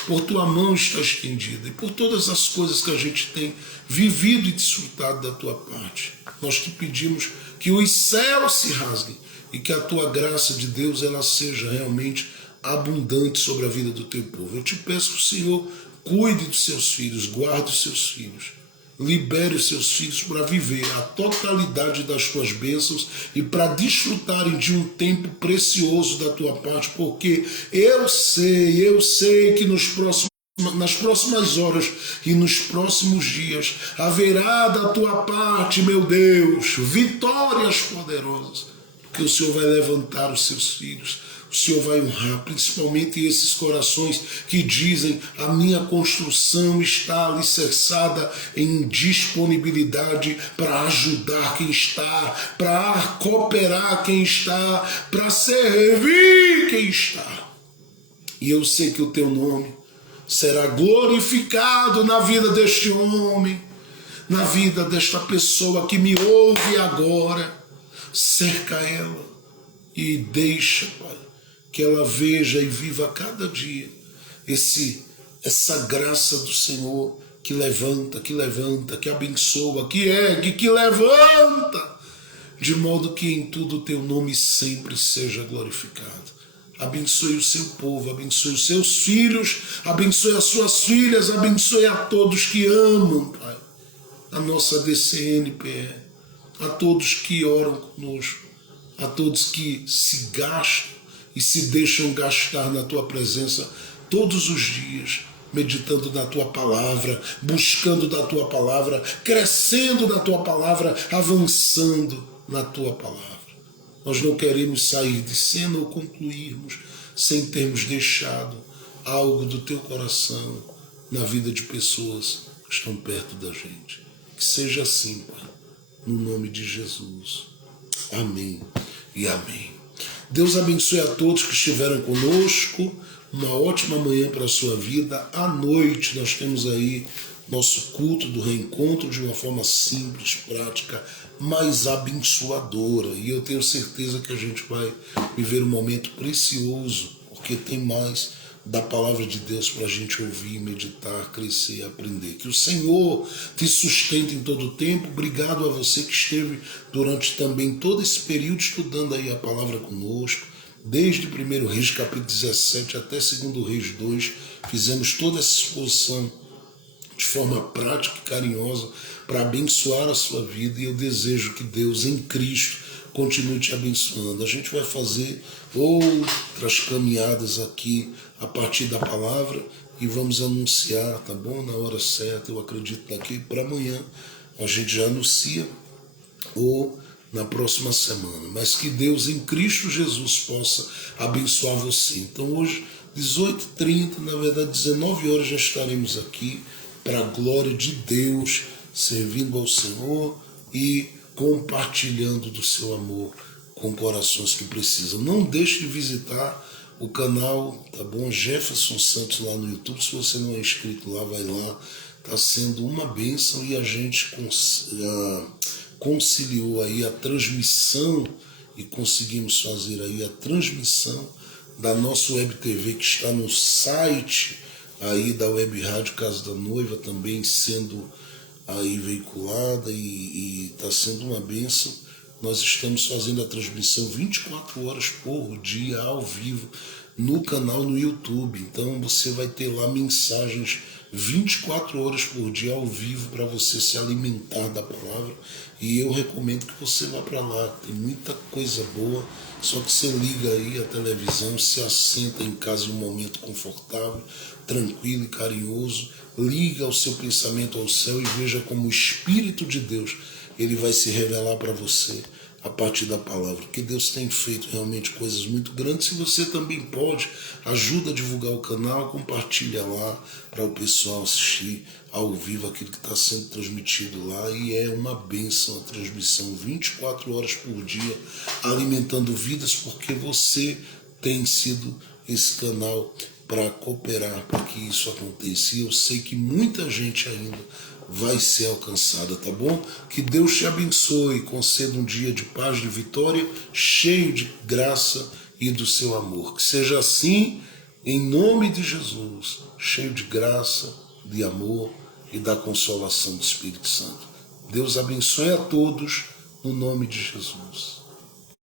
por tua mão estar estendida e por todas as coisas que a gente tem vivido e desfrutado da tua parte. Nós te pedimos que os céus se rasguem e que a tua graça de Deus ela seja realmente abundante sobre a vida do teu povo. Eu te peço que o Senhor cuide dos seus filhos, guarde os seus filhos, libere os seus filhos para viver a totalidade das tuas bênçãos e para desfrutarem de um tempo precioso da tua parte, porque eu sei que nas próximas horas e nos próximos dias haverá da tua parte, meu Deus, vitórias poderosas, porque o Senhor vai levantar os seus filhos. O Senhor vai honrar, principalmente esses corações que dizem: a minha construção está alicerçada em disponibilidade para ajudar quem está, para cooperar quem está, para servir quem está. E eu sei que o teu nome será glorificado na vida deste homem, na vida desta pessoa que me ouve agora. Cerca ela e deixa, Pai, que ela veja e viva cada dia essa graça do Senhor que levanta, que abençoa, que ergue, que levanta, de modo que em tudo o teu nome sempre seja glorificado. Abençoe o seu povo, abençoe os seus filhos, abençoe as suas filhas, abençoe a todos que amam, Pai, a nossa DCNPE, a todos que oram conosco, a todos que se gastam e se deixam gastar na tua presença todos os dias, meditando na tua palavra, buscando da tua palavra, crescendo na tua palavra, avançando na tua palavra. Nós não queremos sair de cena ou concluirmos sem termos deixado algo do teu coração na vida de pessoas que estão perto da gente. Que seja assim, Pai, no nome de Jesus. Amém e amém. Deus abençoe a todos que estiveram conosco. Uma ótima manhã para a sua vida. À noite nós temos aí nosso culto do reencontro de uma forma simples, prática, mas abençoadora. E eu tenho certeza que a gente vai viver um momento precioso, porque tem mais da palavra de Deus para a gente ouvir, meditar, crescer e aprender. Que o Senhor te sustente em todo o tempo. Obrigado a você que esteve durante também todo esse período estudando aí a palavra conosco. Desde 1 Reis capítulo 17 até 2 Reis 2, fizemos toda essa exposição de forma prática e carinhosa para abençoar a sua vida, e eu desejo que Deus em Cristo continue te abençoando. A gente vai fazer outras caminhadas aqui a partir da palavra e vamos anunciar, tá bom? Na hora certa, eu acredito daqui para amanhã a gente já anuncia ou na próxima semana. Mas que Deus em Cristo Jesus possa abençoar você. Então hoje, 18h30, na verdade 19 horas já estaremos aqui para a glória de Deus, servindo ao Senhor e compartilhando do seu amor com corações que precisam. Não deixe de visitar o canal, tá bom? Jefferson Santos lá no YouTube. Se você não é inscrito lá, vai lá. Está sendo uma bênção e a gente conciliou aí a transmissão e conseguimos fazer aí a transmissão da nossa Web TV que está no site aí da Web Rádio Casa da Noiva, também sendo aí veiculada e está sendo uma bênção. Nós estamos fazendo a transmissão 24 horas por dia ao vivo no canal no YouTube. Então você vai ter lá mensagens 24 horas por dia ao vivo para você se alimentar da palavra. E eu recomendo que você vá para lá, tem muita coisa boa. Só que você liga aí a televisão, se assenta em casa em um momento confortável, tranquilo e carinhoso, liga o seu pensamento ao céu e veja como o Espírito de Deus ele vai se revelar para você a partir da palavra, porque Deus tem feito realmente coisas muito grandes. Se você também pode, ajuda a divulgar o canal, compartilha lá para o pessoal assistir ao vivo aquilo que está sendo transmitido lá, e é uma bênção a transmissão 24 horas por dia, alimentando vidas, porque você tem sido esse canal para cooperar para que isso aconteça. E eu sei que muita gente ainda vai ser alcançada, tá bom? Que Deus te abençoe, conceda um dia de paz, de vitória, cheio de graça e do seu amor. Que seja assim, em nome de Jesus, cheio de graça, de amor e da consolação do Espírito Santo. Deus abençoe a todos, no nome de Jesus.